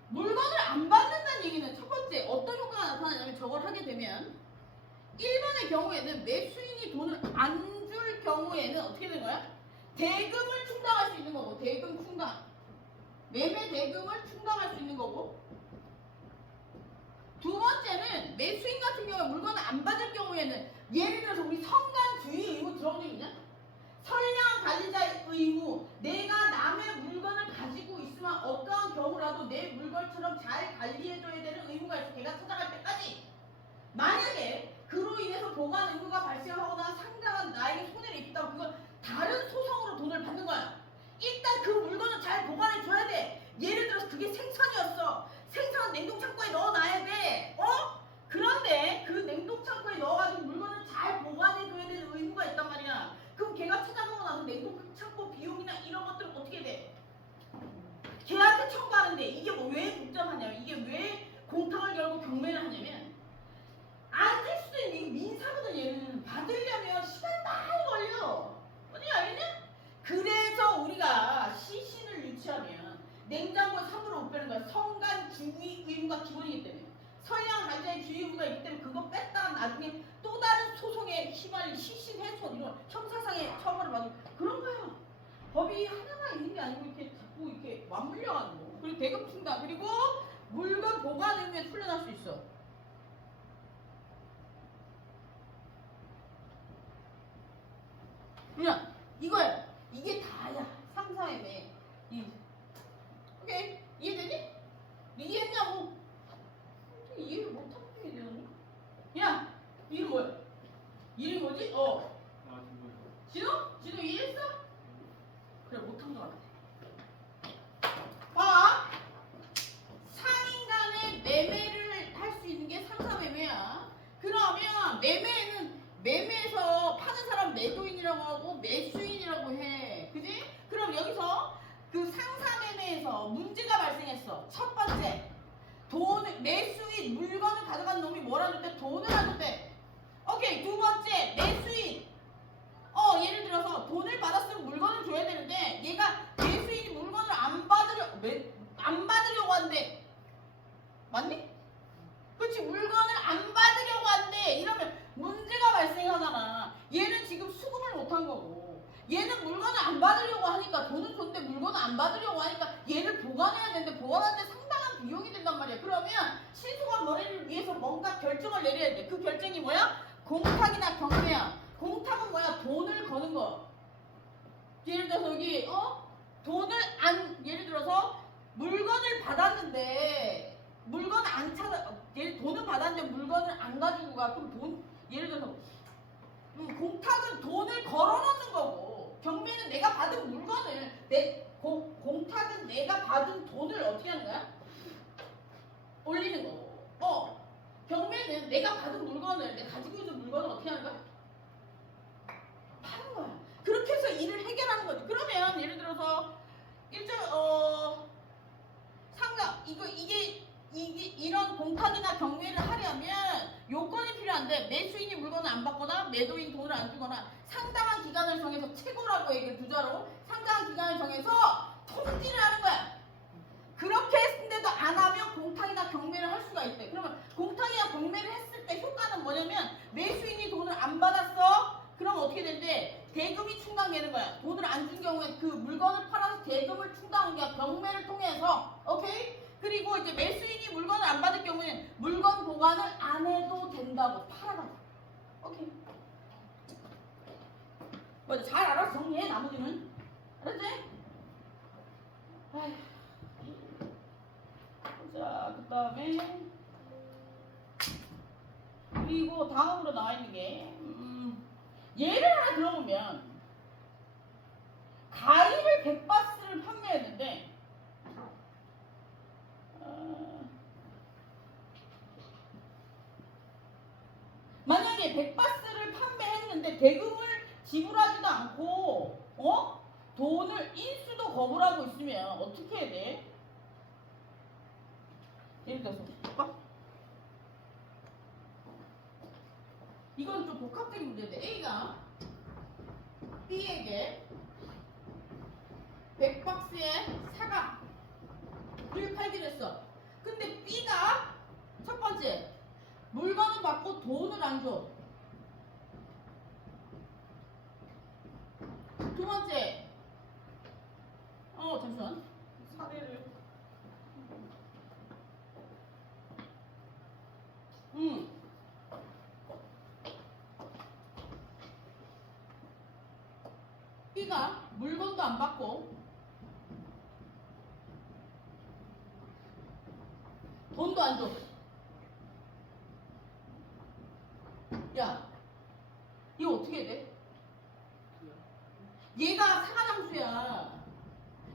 물건을 안 받는다는 얘기는 첫 번째 어떤 효과가 나타나냐면 저걸 하게 되면 1번의 경우에는 매수인이 돈을 안 줄 경우에는 어떻게 되는 거야? 대금을 충당할 수 있는 거고, 대금 충당. 매매 대금을 충당할 수 있는 거고. 두 번째는 매수인 같은 경우에 물건을 안 받을 경우에는, 예를 들어서 우리 성간 주의 의무 들어본 적 있냐? 선량 관리자의 의무. 내가 남의 물건을 가지고 있으면 어떠한 경우라도 내 물건처럼 잘 관리해줘야 되는 의무가 있어. 걔가 찾아갈 때까지. 만약에 그로 인해서 보관 의무가 발생하거나 상당한 나에게 손해를 입힌다면 그건 다른 소송으로 돈을 받는 거야. 일단 그 물건을 잘 보관해줘야 돼. 예를 들어서 그게 생선이었어. 생선은 냉동창고에 넣어놔야 돼. 그런데 그 냉동창고에 넣어가지고 물건을 잘 보관해줘야 되는 의무가 있단 말이야. 그럼 걔가 찾아가고 나서 냉동창고 비용이나 이런 것들은 어떻게 돼? 걔한테 청구하는데, 이게 왜 복잡하냐면, 이게 왜 공탁을 걸고 경매를 하냐면, 안 할 수도 있는 민사거든. 얘는 받으려면 시간이 많이 걸려. 어디 알겠냐? 그래서 우리가 시신을 유치하면 냉장고에 3분의 5 빼는 거야. 성간 주의 의무가 기본이기 때문에. 선량 관리자의 주의 의무가 있기 때문에 그거 뺐다가 나중에 또 다른 소송에 휘말린 시신 훼손 이런 형사상의 처벌을 받는 그런 거야. 법이 하나가 있는 게 아니고 이렇게 자꾸 이렇게 맞물려가는 거. 그리고 대금 충당, 그리고 물건 보관 의무에 풀려날 수 있어. 그냥 이거야. 이게 다야. 상사회매. 오케이. 이해되니? 이해했냐고? 이해를 못하는 게 되는 거야? 야, 이름 뭐야? 이름 뭐지? 진호? 진호 이해했어? 그래, 못한 거 같아. 봐. 상인 간의 매매를 할 수 있는 게 상사매매야. 그러면 매매에서 파는 사람 매도인이라고 하고 매수인이라고 해. 그지? 그럼 여기서 그 상사매매에서 문제가 발생했어. 첫 번째, 매수인 물건을 가져간 놈이 뭐라 줬대? 돈을 안 줬대. 오케이. 두 번째, 매수인 거고, 얘는 물건을 안 받으려고 하니까 돈은 줬는데 물건을 안 받으려고 하니까 얘를 보관해야 되는데 보관하는데 상당한 비용이 된단 말이야. 그러면 신수가 너네를 위해서 뭔가 결정을 내려야 돼. 그 결정이 뭐야? 공탁이나 경매야. 공탁은 뭐야? 돈을 거는 거. 예를 들어서 여기 돈을 안, 예를 들어서 물건을 받았는데 물건 안 찾아, 돈을 받았는데 물건을 안 가지고 가. 그럼 돈, 예를 들어서 공탁은 돈을 걸어놓는 거고, 경매는 내가 받은 물건을, 공탁은 내가 받은 돈을 어떻게 하는 거야? 올리는 거고, 경매는 내가 받은 물건을, 내가 가지고 있는 물건을 어떻게 하는 거야? 파는 거야. 그렇게 해서 일을 해결하는 거지. 그러면 예를 들어서 상가, 이런 공탁이나 경매를 하려면 요건이 필요한데, 매수인이 물건을 안 받거나 매도인 돈을 안 주거나 상당한 기간을 정해서, 최고라고 얘기를 두자로 상당한 기간을 정해서 통지를 하는 거야. 그렇게 했는데도 안 하면 공탁이나 경매를 할 수가 있대. 그러면 공탁이나 경매를 했을 때 효과는 뭐냐면, 매수인이 돈을 안 받았어? 그럼 어떻게 된대? 대금이 충당되는 거야. 돈을 안 준 경우에 그 물건을 팔아서 대금을 충당하는 게 경매를 통해서. 오케이? 그리고 이제 매수인이 물건을 안 받을 경우에는 물건 보관을 안 해도 된다고. 팔아가지고. 오케이. 맞아. 잘 알아서 정리해. 나머지는. 알았지? 아휴. 자, 그 다음에 그리고 다음으로 나와 있는 게 예를 하나 들어보면, 가위를 100바스를 판매했는데 만약에 100바스를 판매했는데 대금을 지불하지도 않고 돈을 인수도 거부하고 있으면 어떻게 해야 돼? 예를 들어서 이건 좀 복합적인 문제인데, A가 B에게 100박스의 사과를 팔기로 했어. 근데 B가 첫 번째 물건을 받고 돈을 안 줘. 두 번째 잠시만, 사례를 B가 물건도 안 받고 돈도 안 줘. 야, 이거 어떻게 해야 돼? 얘가 사과 장수야.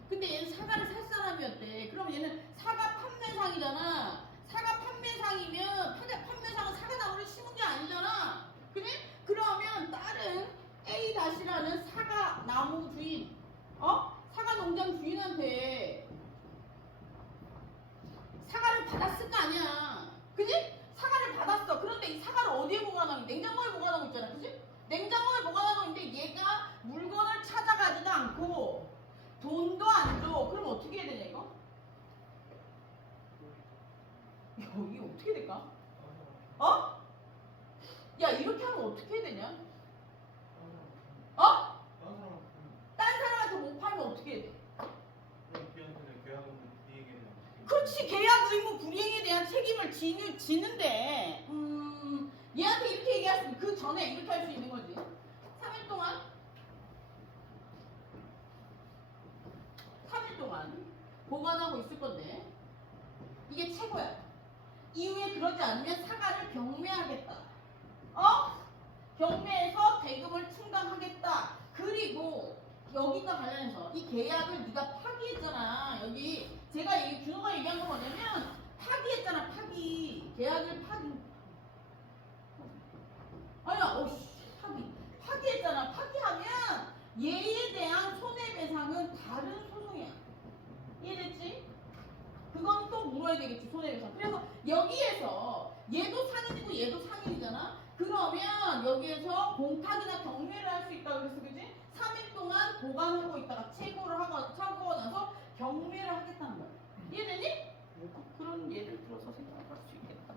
근데 얘는 사과를 살 사람이었대. 그럼 얘는 사과 판매상이잖아. 사과 판매상이면 판매상은 사과나무를 심은 게 아니잖아. 그래? 그러면 다른 A-라는 사과나무 주인, 사과 농장 주인한테 사과를 받았을 거 아니야. 그지? 사과를 받았어. 그런데 이 사과를 어디에 보관하고? 냉장고에 보관하고 있잖아. 그지? 냉장고에 보관하고 있는데 얘가 물건을 찾아가지도 않고 돈도 안 줘. 그럼 어떻게 해야 되냐 이거? 이게 어떻게 될까? 야, 이렇게 하면 어떻게 해야 되냐? 딴 사람한테 못 팔면 어떻게 해야 돼? 그렇지. 계약 의무 불이행에 대한 책임을 지는데 얘한테 이렇게 얘기했으면 그 전에 이렇게 할 수 있는 거지. 3일 동안 보관하고 있을 건데 이게 최고야. 이후에 그러지 않으면 사과를 경매하겠다. 경매에서 대금을 충당하겠다. 그리고 여기가 관련해서 이 계약을 네가 파기했잖아. 여기 제가 준호가 얘기한 건 뭐냐면 파기했잖아. 파기. 계약을 파기했잖아. 파기하면 얘에 대한 손해배상은 다른 소송이야. 이해됐지? 그건 또 물어야 되겠지. 손해배상. 그래서 여기에서 얘도 상인이고 얘도 상인이잖아. 그러면 여기에서 공탁이나 경매를 할 수 있다고 그랬어. 그지? 3일 동안 보관하고 있다가 채고를 차고 나서 경매를 하겠다는 거야. 이해되니? 그런 예를 들어서 생각할 수 있겠다.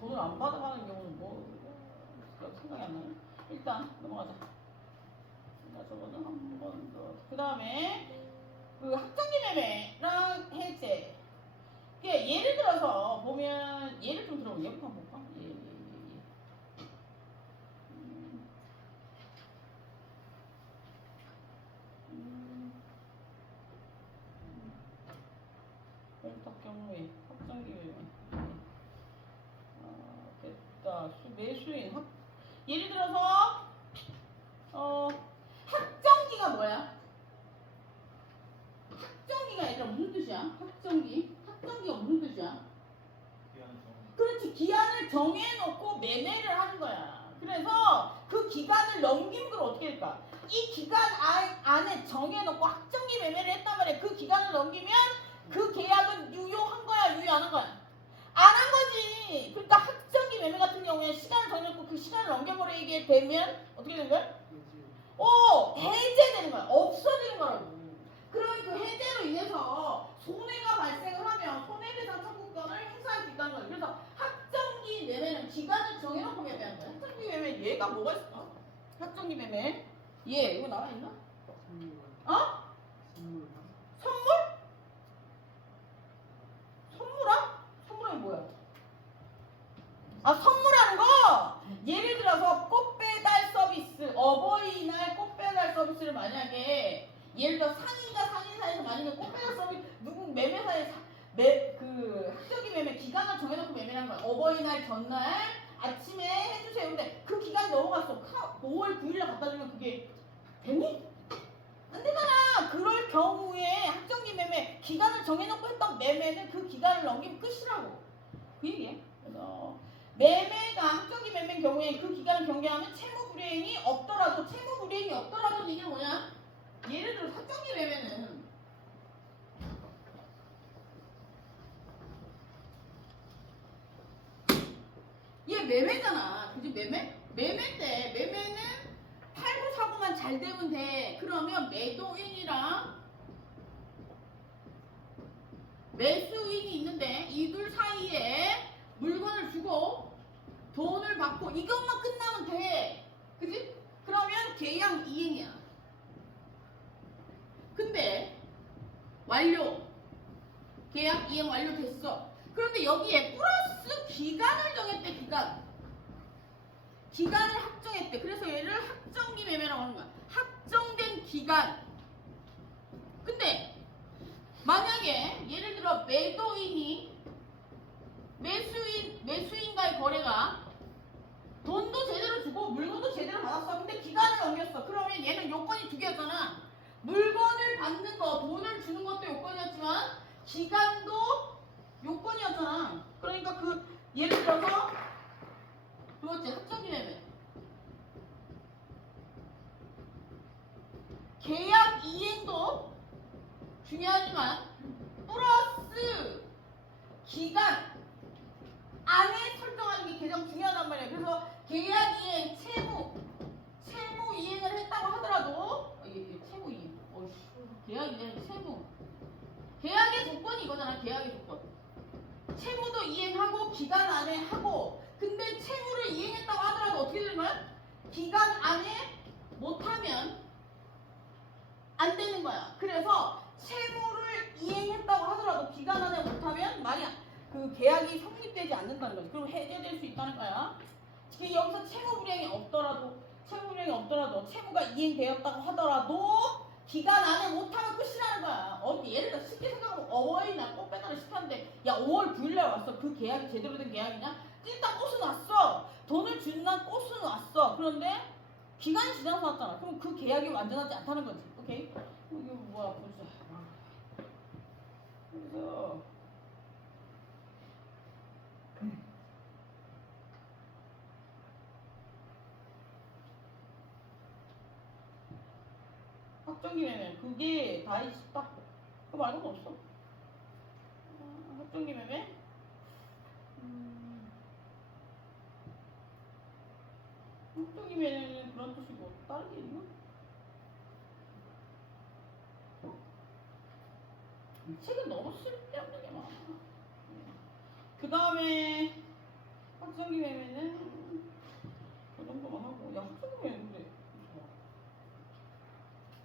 돈을 안 받아가는 경우는 뭐 생각이 안 나네. 일단 일단 넘어가자. 자, 저거는 한 번 더. 그 다음에 그 학정기 매매랑 해제. 이게 예를 들어서 보면 예를 좀 들어보면 얘부터 한번 볼까? 예. 딱 경우에 학정기 매매. 됐다. 매수인 예를 들어서 학정기가 뭐야? 학정기가 얘들아 무슨 뜻이야? 학정기가 무슨 뜻이야? 그렇지, 기한을 정해놓고 매매를 하는 거야. 그래서 그 기간을 넘기면 그럼 어떻게 될까? 이 기간 안에 정해놓고 학정기 매매를 했단 말이야. 그 기간을 넘기면 그 계약은 유효한 거야, 유효 안 한 거야? 안 한 거지. 그러니까 학정기 매매 같은 경우에 시간을 정해놓고 그 시간을 넘겨버리게 되면 어떻게 되는 거야? 해제되는 거야. 없어지는 거라고. 그러면 그 해제로 인해서 손해가 발생을 하면 손해배상 청구권을 행사할 수 있다는 거예요. 그래서 학정기 매매는 기간을 정해놓고 매매하는 거야. 학정기 매매 얘가 뭐가 있어? 학정기 매매 얘 이거 나와 있나? 선물? 선물하면 뭐야? 선물하는 거! 예를 들어서 꽃배달 서비스, 어버이날 꽃배달 서비스를 만약에 예를 들어 상인과 상인 사이에서 만약에 꽃배달 서비스 누구 매매사에 그 학정기 매매 기간을 정해놓고 매매하는 거야. 어버이날 전날 아침에 해주세요. 근데 그 기간이 넘어갔어. 5월 9일날 갖다 주면 그게 되니? 안 되잖아. 그럴 경우에 학정기 매매 기간을 정해놓고 했던 매매는 그 기간을 넘기면 끝이라고. 그 얘기야. 그래서 매매가 학정기 매매인 경우에 그 기간을 경계하면 채무 불이행이 없더라도 이게 뭐냐? 예를 들어 학정기 매매는 얘 매매잖아. 그지? 매매인데 매매는 팔고 사고만 잘 되면 돼. 그러면 매도인이랑 매수인이 있는데 이 둘 사이에 물건을 주고 돈을 받고 이것만 끝나면 돼. 그지? 그러면 계약 이행이야. 근데 계약 이행 완료됐어. 그런데 여기에 플러스 기간을 정했대. 기간을 확정했대. 그래서 얘를 학정기 매매라고 하는 거야. 확정된 기간. 근데 만약에 예를 들어 매도인이 매수인과의 거래가 돈도 제대로 주고 물건도 제대로 받았어. 근데 기간을 넘겼어. 그러면 얘는 요건이 두 개였잖아. 물건을 받는 거, 돈을 주는 것도 요건이었지만 기간도 요건이었잖아. 그러니까 예를 들어서 두 번째 학정기 매매. 계약 이행도 중요하지만 플러스 기간 안에 설정하는 게 가장 중요하단 말이야. 그래서 계약 이행, 채무 이행을 했다고 하더라도 채무 이행, 계약 이행, 채무. 계약의 조건이 이거잖아. 계약의 조건. 채무도 이행하고 기간 안에 하고. 근데 채무를 이행했다고 하더라도 어떻게 되는 거야? 기간 안에 못하면 안 되는 거야. 그래서 채무를 이행했다고 하더라도 기간 안에 못하면 그 계약이 성립되지 않는다는 거지. 그럼 해제될 수 있다는 거야. 여기서 채무 불이행이 없더라도 채무가 이행되었다고 하더라도 기간 안에 못하면 끝이라는 거야. 예를 들어 쉽게 생각하면 어버이날 꽃배달을 시켰는데 5월 9일날 왔어. 그 계약이 제대로 된 계약이냐? 일단 꽃은 왔어. 돈을 준 날 꽃은 왔어. 그런데 기간이 지나서 왔잖아. 그럼 그 계약이 완전하지 않다는 거지. 오케이? 이거 뭐야 보자. 그래서 학정기 매매 그게 다 있다. 그거 말고는 없어. 학정기 매매 학정기 매매는 그런 뜻이고 다른 게 있나? 책은 너무 쓸데없는 게 많아. 그 다음에 학정기 매매는 그 정도만 하고 학정기 매매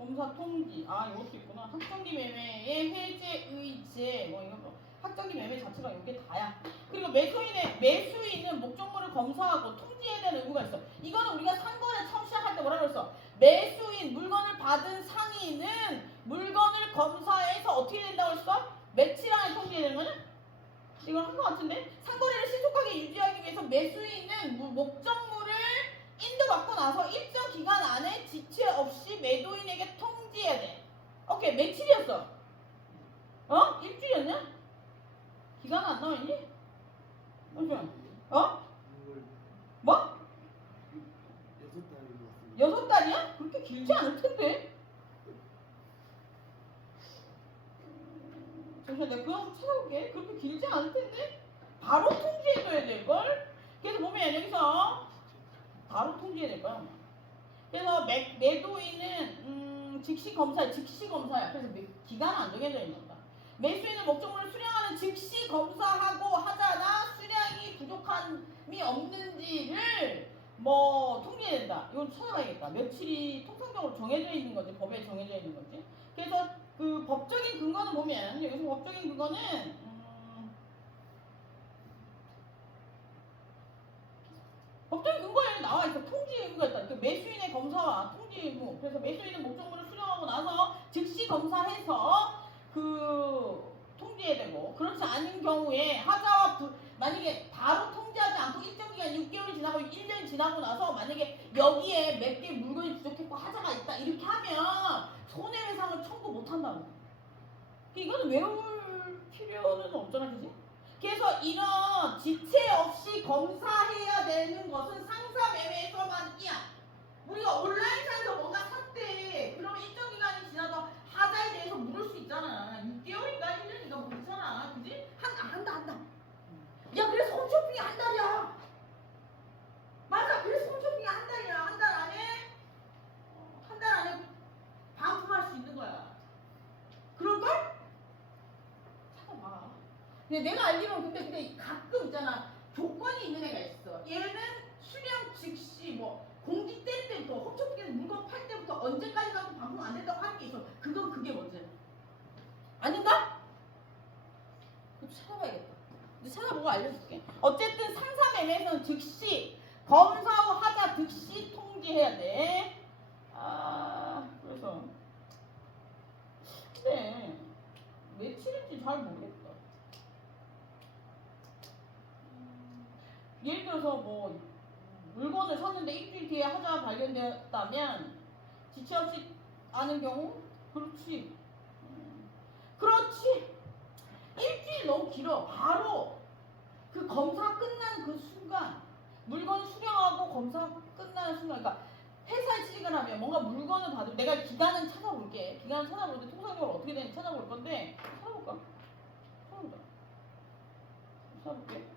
검사 통지. 아, 이것도 있구나. 학정기 매매의 해제 의제. 뭐 이런 거. 학정기 매매 자체가 이게 다야. 그리고 매수인은 목적물을 검사하고 통지해야 되는 의무가 있어. 이거는 우리가 상거래 처음 시작할 때 뭐라 그랬어? 매수인 물건을 받은 상인은 물건을 검사해서 어떻게 된다고 했어? 며칠 안에 통지해야 되는 거냐? 이건 한 거 같은데? 상거래를 신속하게 유지하기 위해서 매수인은 목적물을 인도받고 나서 일정 기간 안에 지체 없이 매도인에게 통지해야 돼. 오케이, 며칠이었어? 어? 일주일이었냐? 기간 안 나와있니? 잠시만. 어? 6월 뭐? 6달인 것 같습니다. 6달이야? 그렇게 길지 않을 텐데. 잠시만, 내가 그거 한번 찾아볼게. 그렇게 길지 않을 텐데. 바로 통지해줘야 될걸? 그래서 보면 여기서 바로 통지해야 될 거야. 그래서 매도인은 즉시 검사야. 그래서 기간은 안 정해져 있는 거다. 매수인은 목적물을 수령하는 즉시 검사하고 하잖아. 수량이 부족함이 없는지를 뭐 통지해야 된다. 이건 찾아봐야겠다. 며칠이 통상적으로 정해져 있는 거지. 법에 정해져 있는 거지. 그래서 그 법적인 근거는 보면 여기서 법적인 근거는 법적인 근거에 나와 있어. 통지 의무가 있다. 그 매수인의 검사와 통지 의무. 그래서 매수인은 목적물을 수령하고 나서 즉시 검사해서 그 통지해야 되고, 그렇지 않은 경우에 만약에 바로 통지하지 않고 일정 기간 6개월이 지나고 1년이 지나고 나서 만약에 여기에 몇 개 물건이 부족했고 하자가 있다 이렇게 하면 손해배상을 청구 못 한다고. 이거는 외울 필요는 없잖아, 그지? 그래서 이런 지체 없이 검사해야 되는 것은 상사매매에서만이야. 우리가 온라인상에서 뭔가 샀대. 그러면 일정 기간이 지나서 하자에 대해서 물을 수 있잖아. 6개월인가 1년인가 뭐 있잖아. 그지? 한다. 야, 그래서 홈쇼핑이 한 달이야. 맞아. 그래서 홈쇼핑이 한 달이야. 한 달 안에 반품할 수 있는 거야. 그럴걸? 찾아봐. 근데 내가 알기로는 근데 가끔 있잖아. 조건이 있는 애가 있어. 얘는 수령 즉시 뭐 공지 뗄 때부터 홈쇼핑에서 물건 팔 때부터 언제까지 가도 반품 안 된다고 하는 게 있어. 그게 뭐지? 아닌가? 그거 찾아봐야겠다. 이제 찾아보고 알려줄게. 어쨌든 상사매매에서는 즉시 검사 후 하자 즉시 통지해야 돼. 그래서 근데 며칠인지 잘 모르겠다. 예를 들어서 뭐 물건을 샀는데 일주일 뒤에 하자가 발견되었다면 지체 없이 아는 경우? 그렇지. 일주일 너무 길어. 바로 그 검사 끝나는 그 순간, 물건 수령하고 검사 끝나는 순간, 그러니까 회사에 취직을 하면 뭔가 물건을 받으면 내가 기간은 찾아볼게. 기간은 찾아보는데 통상적으로 어떻게 되는지 찾아볼 건데 찾아볼까? 찾아볼게.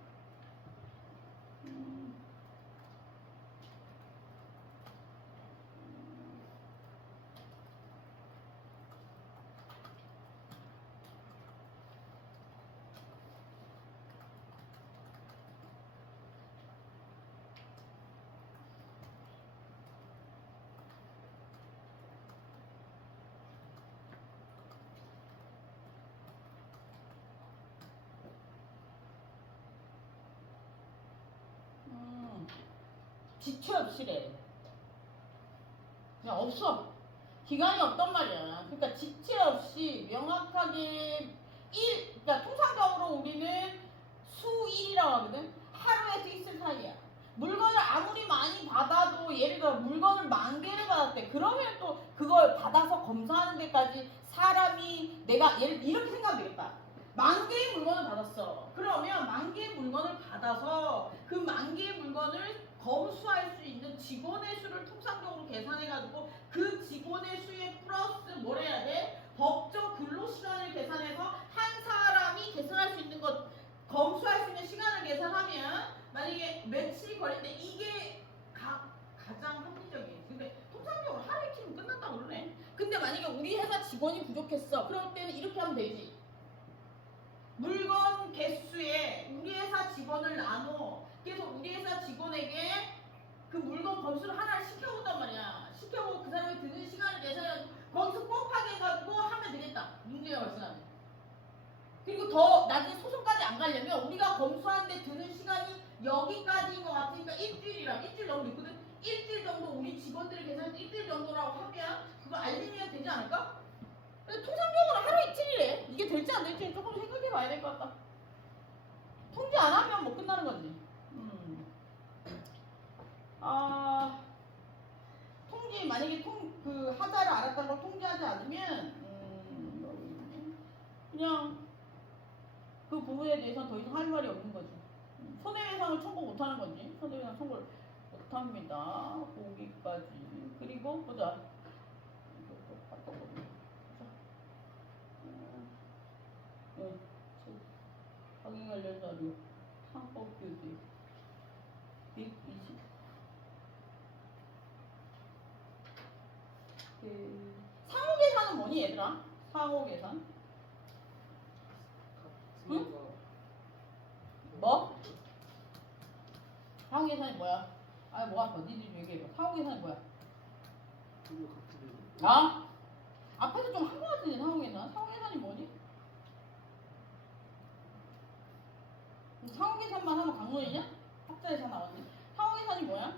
지체 없이래. 그냥 없어. 기간이 없단 말이야. 그러니까 지체 없이 명확하게 그러니까 통상적으로 우리는 수일이라고 하거든. 하루에서 이틀 사이야. 물건을 아무리 많이 받아도 예를 들어 물건을 10,000개를 받았대. 그러면 또 그걸 받아서 검사하는 데까지 사람이 내가 이렇게 생각하면 되겠다. 10,000개의 물건을 받았어. 그러면 10,000개의 물건을 받아서 그 10,000개의 물건을 검수할 수 있는 직원의 수를 통상적으로 계산해가지고 그 직원의 수에 플러스 뭘 해야 돼? 법정 근로시간을 계산해서 한 사람이 계산할 수 있는 것, 검수할 수 있는 시간을 계산하면 만약에 며칠이 걸리는데 이게 가장 합리적이에요. 근데 통상적으로 하루 이틀이면 끝났다고 그러네. 근데 만약에 우리 회사 직원이 부족했어. 그럴 때는 이렇게 하면 되지. 물건 개수에 우리 회사 직원을 나눠. 그래서 우리 회사 직원에게 그 물건 검수를 하나를 시켜본단 말이야. 시켜보고 그 사람이 드는 시간을 계산해서 더 나중에 소송까지 안 가려면 우리가 검수하는데 드는 시간이 여기까지인 것 같으니까 일주일이라 일주일 너무 늦거든. 일주일 정도 우리 직원들이 계산해서 일주일 정도라고 하면 그거 알리면 되지 않을까? 근데 통상적으로 하루 이틀이래. 이게 될지 안 될지 조금 생각해 봐야 될 것 같다. 통지 안 하면 뭐 끝나는 거지. 아, 통지 만약에 그 하자를 알았다는 걸 통지하지 않으면 그냥 그 부분에 대해서는 더 이상 할 말이 없는 거지. 손해배상을 청구 못 하는 거지. 손해배상 청구를 못 합니다. 거기까지. 그리고 보자. 이것도 바꿔보자. 확인 관련 자료. 상법 교재. 120. 상호 계산은 뭐니 얘들아? 상호 계산? 응? 뭐? 상호 계산이 뭐야? 아 뭐야? 니들 얘기해봐. 상호 계산이 뭐야? 아? 앞에서 좀 한 거 같은데 상호 계산? 상호 계산이 뭐니? 상호 계산만 하면 강론이냐? 학자에서 나왔네. 상호 계산이 뭐야?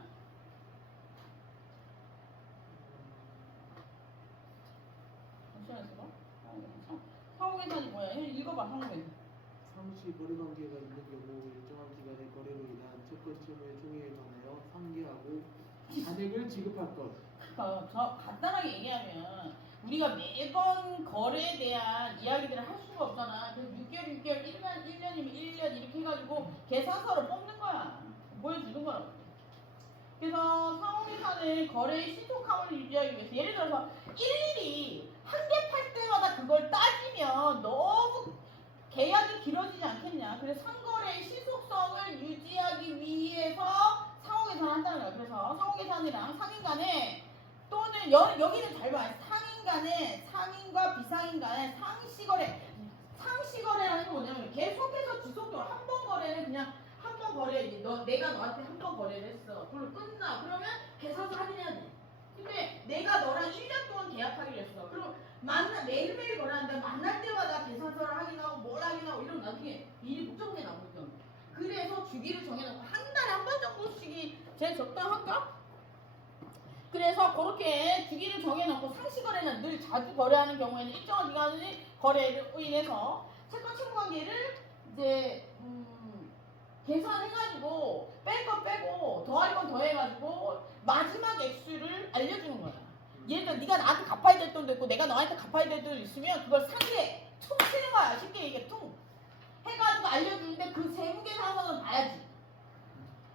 상호 계산이 뭐야? 읽어봐 상호 계산. 상시 거래 관계가 있는 경우 일정한 기간의 거래로 인한 채권 채무의 총액에 관하여 상계하고 잔액을 지급할 것. 저 간단하게 얘기하면 우리가 매번 거래에 대한 이야기들을 할 수가 없잖아. 그래서 6개월, 1년이면 1년 이렇게 해가지고 계산서를 뽑는 거야. 보여주는 거라고. 그래서 상호계산은 거래의 신속함을 유지하기 위해서 예를 들어서 일일이 한 개 팔 때마다 그걸 따지면 너무 계약이 길어지지 않겠냐. 그래서 상거래의 신속성을 유지하기 위해서 상호계산을 한다는 거야. 그래서 상호계산이랑 상인 간에 또는 여기는 잘 봐. 상인 간에 상인과 비상인 간에 상시거래. 상시거래라는 게 뭐냐면 계속해서 지속적으로 한 번 거래는 그냥 한 번 거래. 내가 너한테 한 번 거래를 했어. 그걸로 끝나. 그러면 계산서 확인해야 돼. 근데 내가 너랑 1년 동안 계약하기로 했어. 그럼 매일매일 거래하는데 만날 때마다 계산서를 확인하고 뭘 확인하고 이러면 나중에 일이 복잡하게 나거든. 그래서 주기를 정해놓고 한 달에 한 번 정도씩이 제일 적당한가? 그래서 그렇게 주기를 정해놓고 상시거래는 늘 자주 거래하는 경우에는 일정한 기간의 거래로 인해서 채권 채무 관계를 이제 계산해가지고 뺄 거 빼고 더할 건 더해가지고 마지막 액수를 알려주는 거야. 예를 들어 네가 나한테 갚아야 될 돈도 있고 내가 너한테 갚아야 될 돈도 있으면 그걸 상계 퉁 치는 거야. 쉽게 얘기해 퉁 해가지고 알려주는데 그 세무계산서는 봐야지.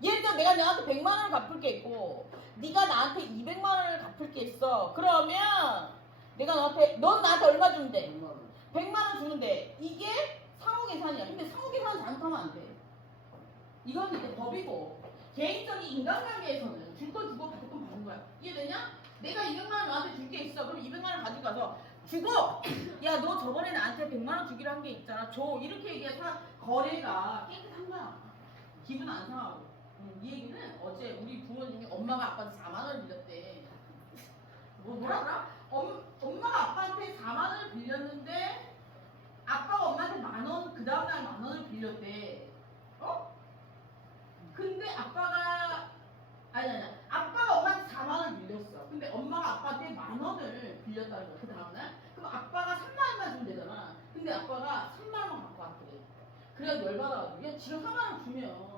예를 들어 내가 너한테 100만 원을 갚을 게 있고 네가 나한테 200만 원을 갚을 게 있어. 그러면 내가 넌 나한테 얼마 주는데? 100만 원 주는데 이게 상호계산이야. 근데 상호계산 잘못하면 안 돼. 이건 이제 법이고 개인적인 인간관계에서는 줄 거 주고 받을 건 받는 거야. 이해되냐? 내가 200만 원 너한테 줄 게 있어. 그럼 200만 원 가지고 가서 주고 야 너 저번에 나한테 100만 원 주기로 한 게 있잖아. 줘. 이렇게 얘기해서 거래가 깨끗한 거야. 기분 안 상하고. 이 얘기는 어제 우리 부모님이 엄마가 아빠한테 4만 원을 빌렸대. 뭐라? 엄마가 아빠한테 4만 원을 빌렸는데 아빠가 엄마한테 만 원, 그 다음날 만 원을 빌렸대. 어? 근데 아빠가 아빠가 엄마한테 4만 원을 빌렸어. 근데 엄마가 아빠한테 만 원을 빌렸다는 거야. 그 다음날. 그럼 아빠가 3만 원만 주면 되잖아. 근데 아빠가 3만 원 갖고 왔대. 그래서 열받아가지고 야 지금 4만 원 주면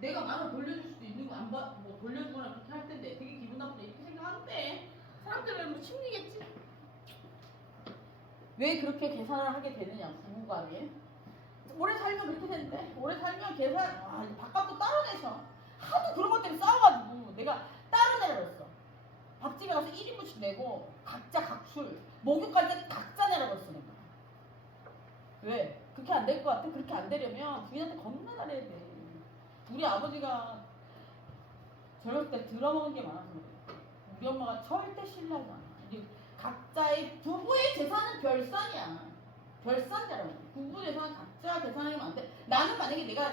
내가 만 원 돌려줄 수도 있는 거 안 받, 뭐 돌려주거나 그렇게 할 텐데 되게 기분 나쁘다 이렇게 생각하는데 사람들은 뭐 심리겠지. 왜 그렇게 계산을 하게 되느냐 부부간에. 오래 살면 그렇게 되는데 오래 살면 계산 밥값도 따로 내셔. 하도 그런 것 때문에 싸워가지고 내가 따로 내려버렸어. 밥집에 가서 1인분씩 내고 각자 각술 목욕할 때 각자 내려버렸어 내가. 왜? 그렇게 안 될 것 같아? 그렇게 안 되려면 부인한테 겁나 잘해야 돼. 우리 아버지가 젊었을 때 들어먹은 게 많아서 그래. 우리 엄마가 절대 신뢰하지 않아. 각자의 부부의 재산은 별산이야. 별산자라고. 부부 재산은 각자 계산하면 안 돼. 나는 만약에 내가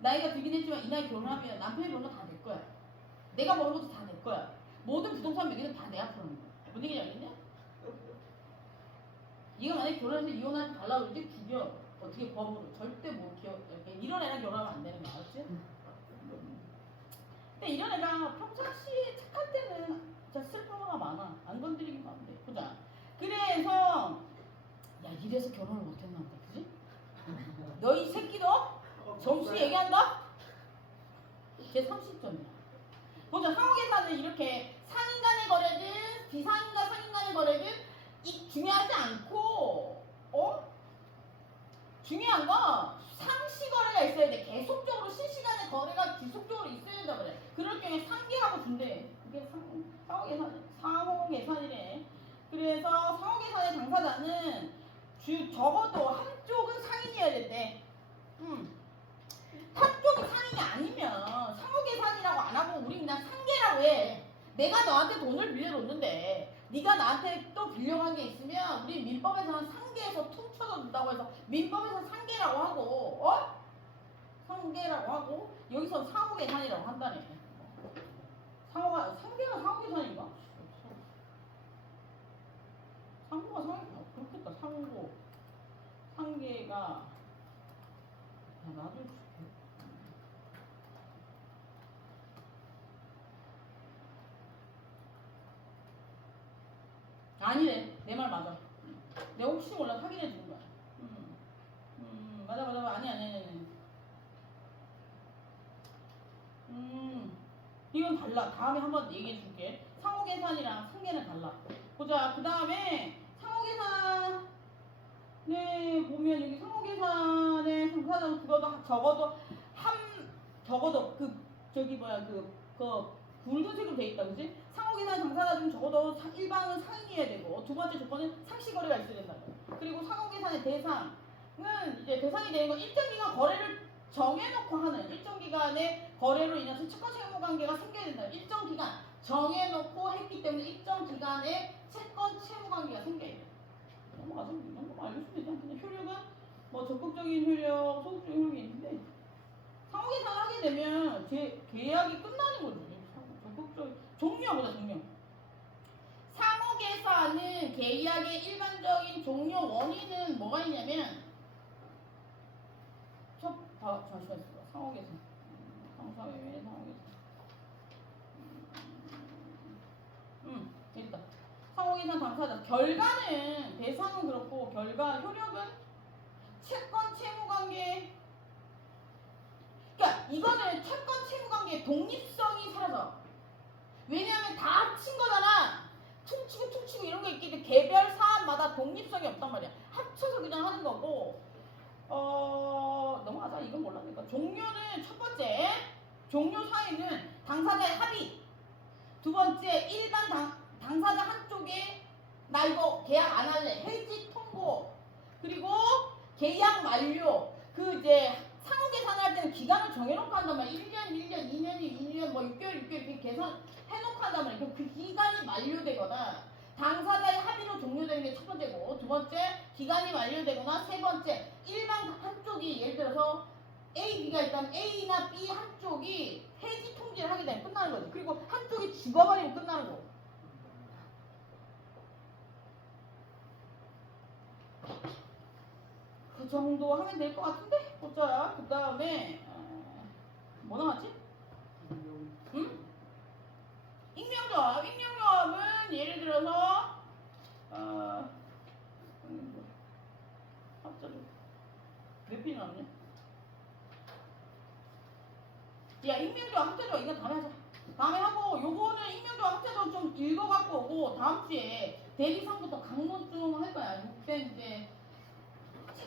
나이가 들긴 했지만 이 나이 결혼하면 남편이 버는 거 다 내 거야. 내가 버는 것도 다 내 거야. 모든 부동산 매기는 다 내 앞으로 하는 거야. 뭔 얘기냐 알겠냐? 얘가 만약에 결혼해서 이혼하지 달라고 그러지 죽여. 어떻게 법으로 절대 못 기억 이런 애랑 결혼하면 안 되는 거 알았지? 근데 이런 애가 평상시에 착할 때는 진짜 슬퍼가 많아. 안 건드리기만 하면 돼. 보자. 그래서 야 이래서 결혼을 못했나 보다. 그지? 너 이 새끼도 점수 얘기한다? 제 30점이야. 보자. 상호계산은 이렇게 상인 간의 거래든 비상인과 상인 간의 거래든 이 중요하지 않고 중요한 건 상시 거래가 있어야 돼. 계속적으로 실시간의 거래가 지속적으로 있어야 된다 그래. 그럴 경우에 상계하고 준대. 이게 상호계산이래. 그래서 상호계산의 당사자는 적어도 한쪽은 상인이어야 된대. 한쪽이 상인이 아니면 상호계산이라고 안 하고 우리 그냥 상계라고 해. 내가 너한테 돈을 빌려줬는데 네가 나한테 또 빌려간 게 있으면 우리 민법에서는 상계에서 퉁쳐서 준다고 해서 민법에서는 상계라고 하고 상계라고 하고 여기서 상호계산이라고 한다네. 상계가 상호계산인가? 상호가 그렇겠다. 상계가 나도 아니래. 내 말 맞아. 내가 혹시 몰라 확인해 주는 거야. 맞아. 아니. 이건 달라. 다음에 한번 얘기해 줄게. 상호계산이랑 상계는 달라. 보자. 그 다음에 상호계산에 보면 여기 상호계산의 당사자는 적어도 붉은색으로 돼 있다. 그지? 상호계산 당사자 중 적어도 일반은 상인이어야 되고 두 번째 조건은 상시거래가 있어야 된다. 그리고 상호계산의 대상은 이제 대상이 되는 건 일정 기간 거래를 정해놓고 하는 일정 기간의 거래로 인해서 채권 채무 관계가 생겨야 된다. 일정 기간 정해놓고 했기 때문에 일정 기간에 채권 채무 관계가 생겨야 돼. 넘어가서 이 정도만 알려주면 되지 않겠냐. 효력은 뭐 적극적인 효력, 소극적인 효력이 있는데 상호계산을 하게 되면 계약이 끝나는 거죠. 적극적인 종료보다 종료. 상호계산은 계약의 일반적인 종료 원인은 뭐가 있냐면 잠시만 있어봐. 상호계산. 상사외 상호계산. 됐다. 상호계산 당사자. 결과는 대상은 그렇고 결과 효력은 채권 채무관계. 그러니까 이거는 채권 채무관계의 독립성이 사라져. 왜냐하면 다 합친 거잖아. 퉁치고 이런 거 있기 때문에 개별 사안마다 독립성이 없단 말이야. 합쳐서 그냥 하는 거고. 넘어가자. 이건 몰라니까. 종료는 첫 번째 종료 사유는 당사자의 합의. 두 번째 일반 당사자 한쪽에 나 이거 계약 안 할래. 해지 통보. 그리고 계약 만료. 이제 상호계산을 할 때는 기간을 정해놓고 한단 말이야. 1년, 2년, 뭐 6개월 이렇게 계산해놓고 한단 말이야. 그 기간이 만료되거나 당사자의 합의로 종료되는 게 첫 번째고 두 번째 기간이 만료되거나 세 번째 일반 한쪽이 예를 들어서 A, B가 있다면 A나 B 한쪽이 해지 통지를 하게 되면 끝나는 거지. 그리고 한쪽이 죽어버리면 끝나는 거. 그 정도 하면 될 것 같은데? 보자. 그 다음에 뭐 나왔지? 응? 익명조합. 익명조합은 예를 들어서 합자조 몇 페이지 나왔냐? 야 익명조합 합자조합 이거 다음에 하자. 다음에 하고 요거는 익명조합 합자조합 좀 읽어갖고 오고 다음 주에 대리상부터 강론 좀 할 거야. 600 이제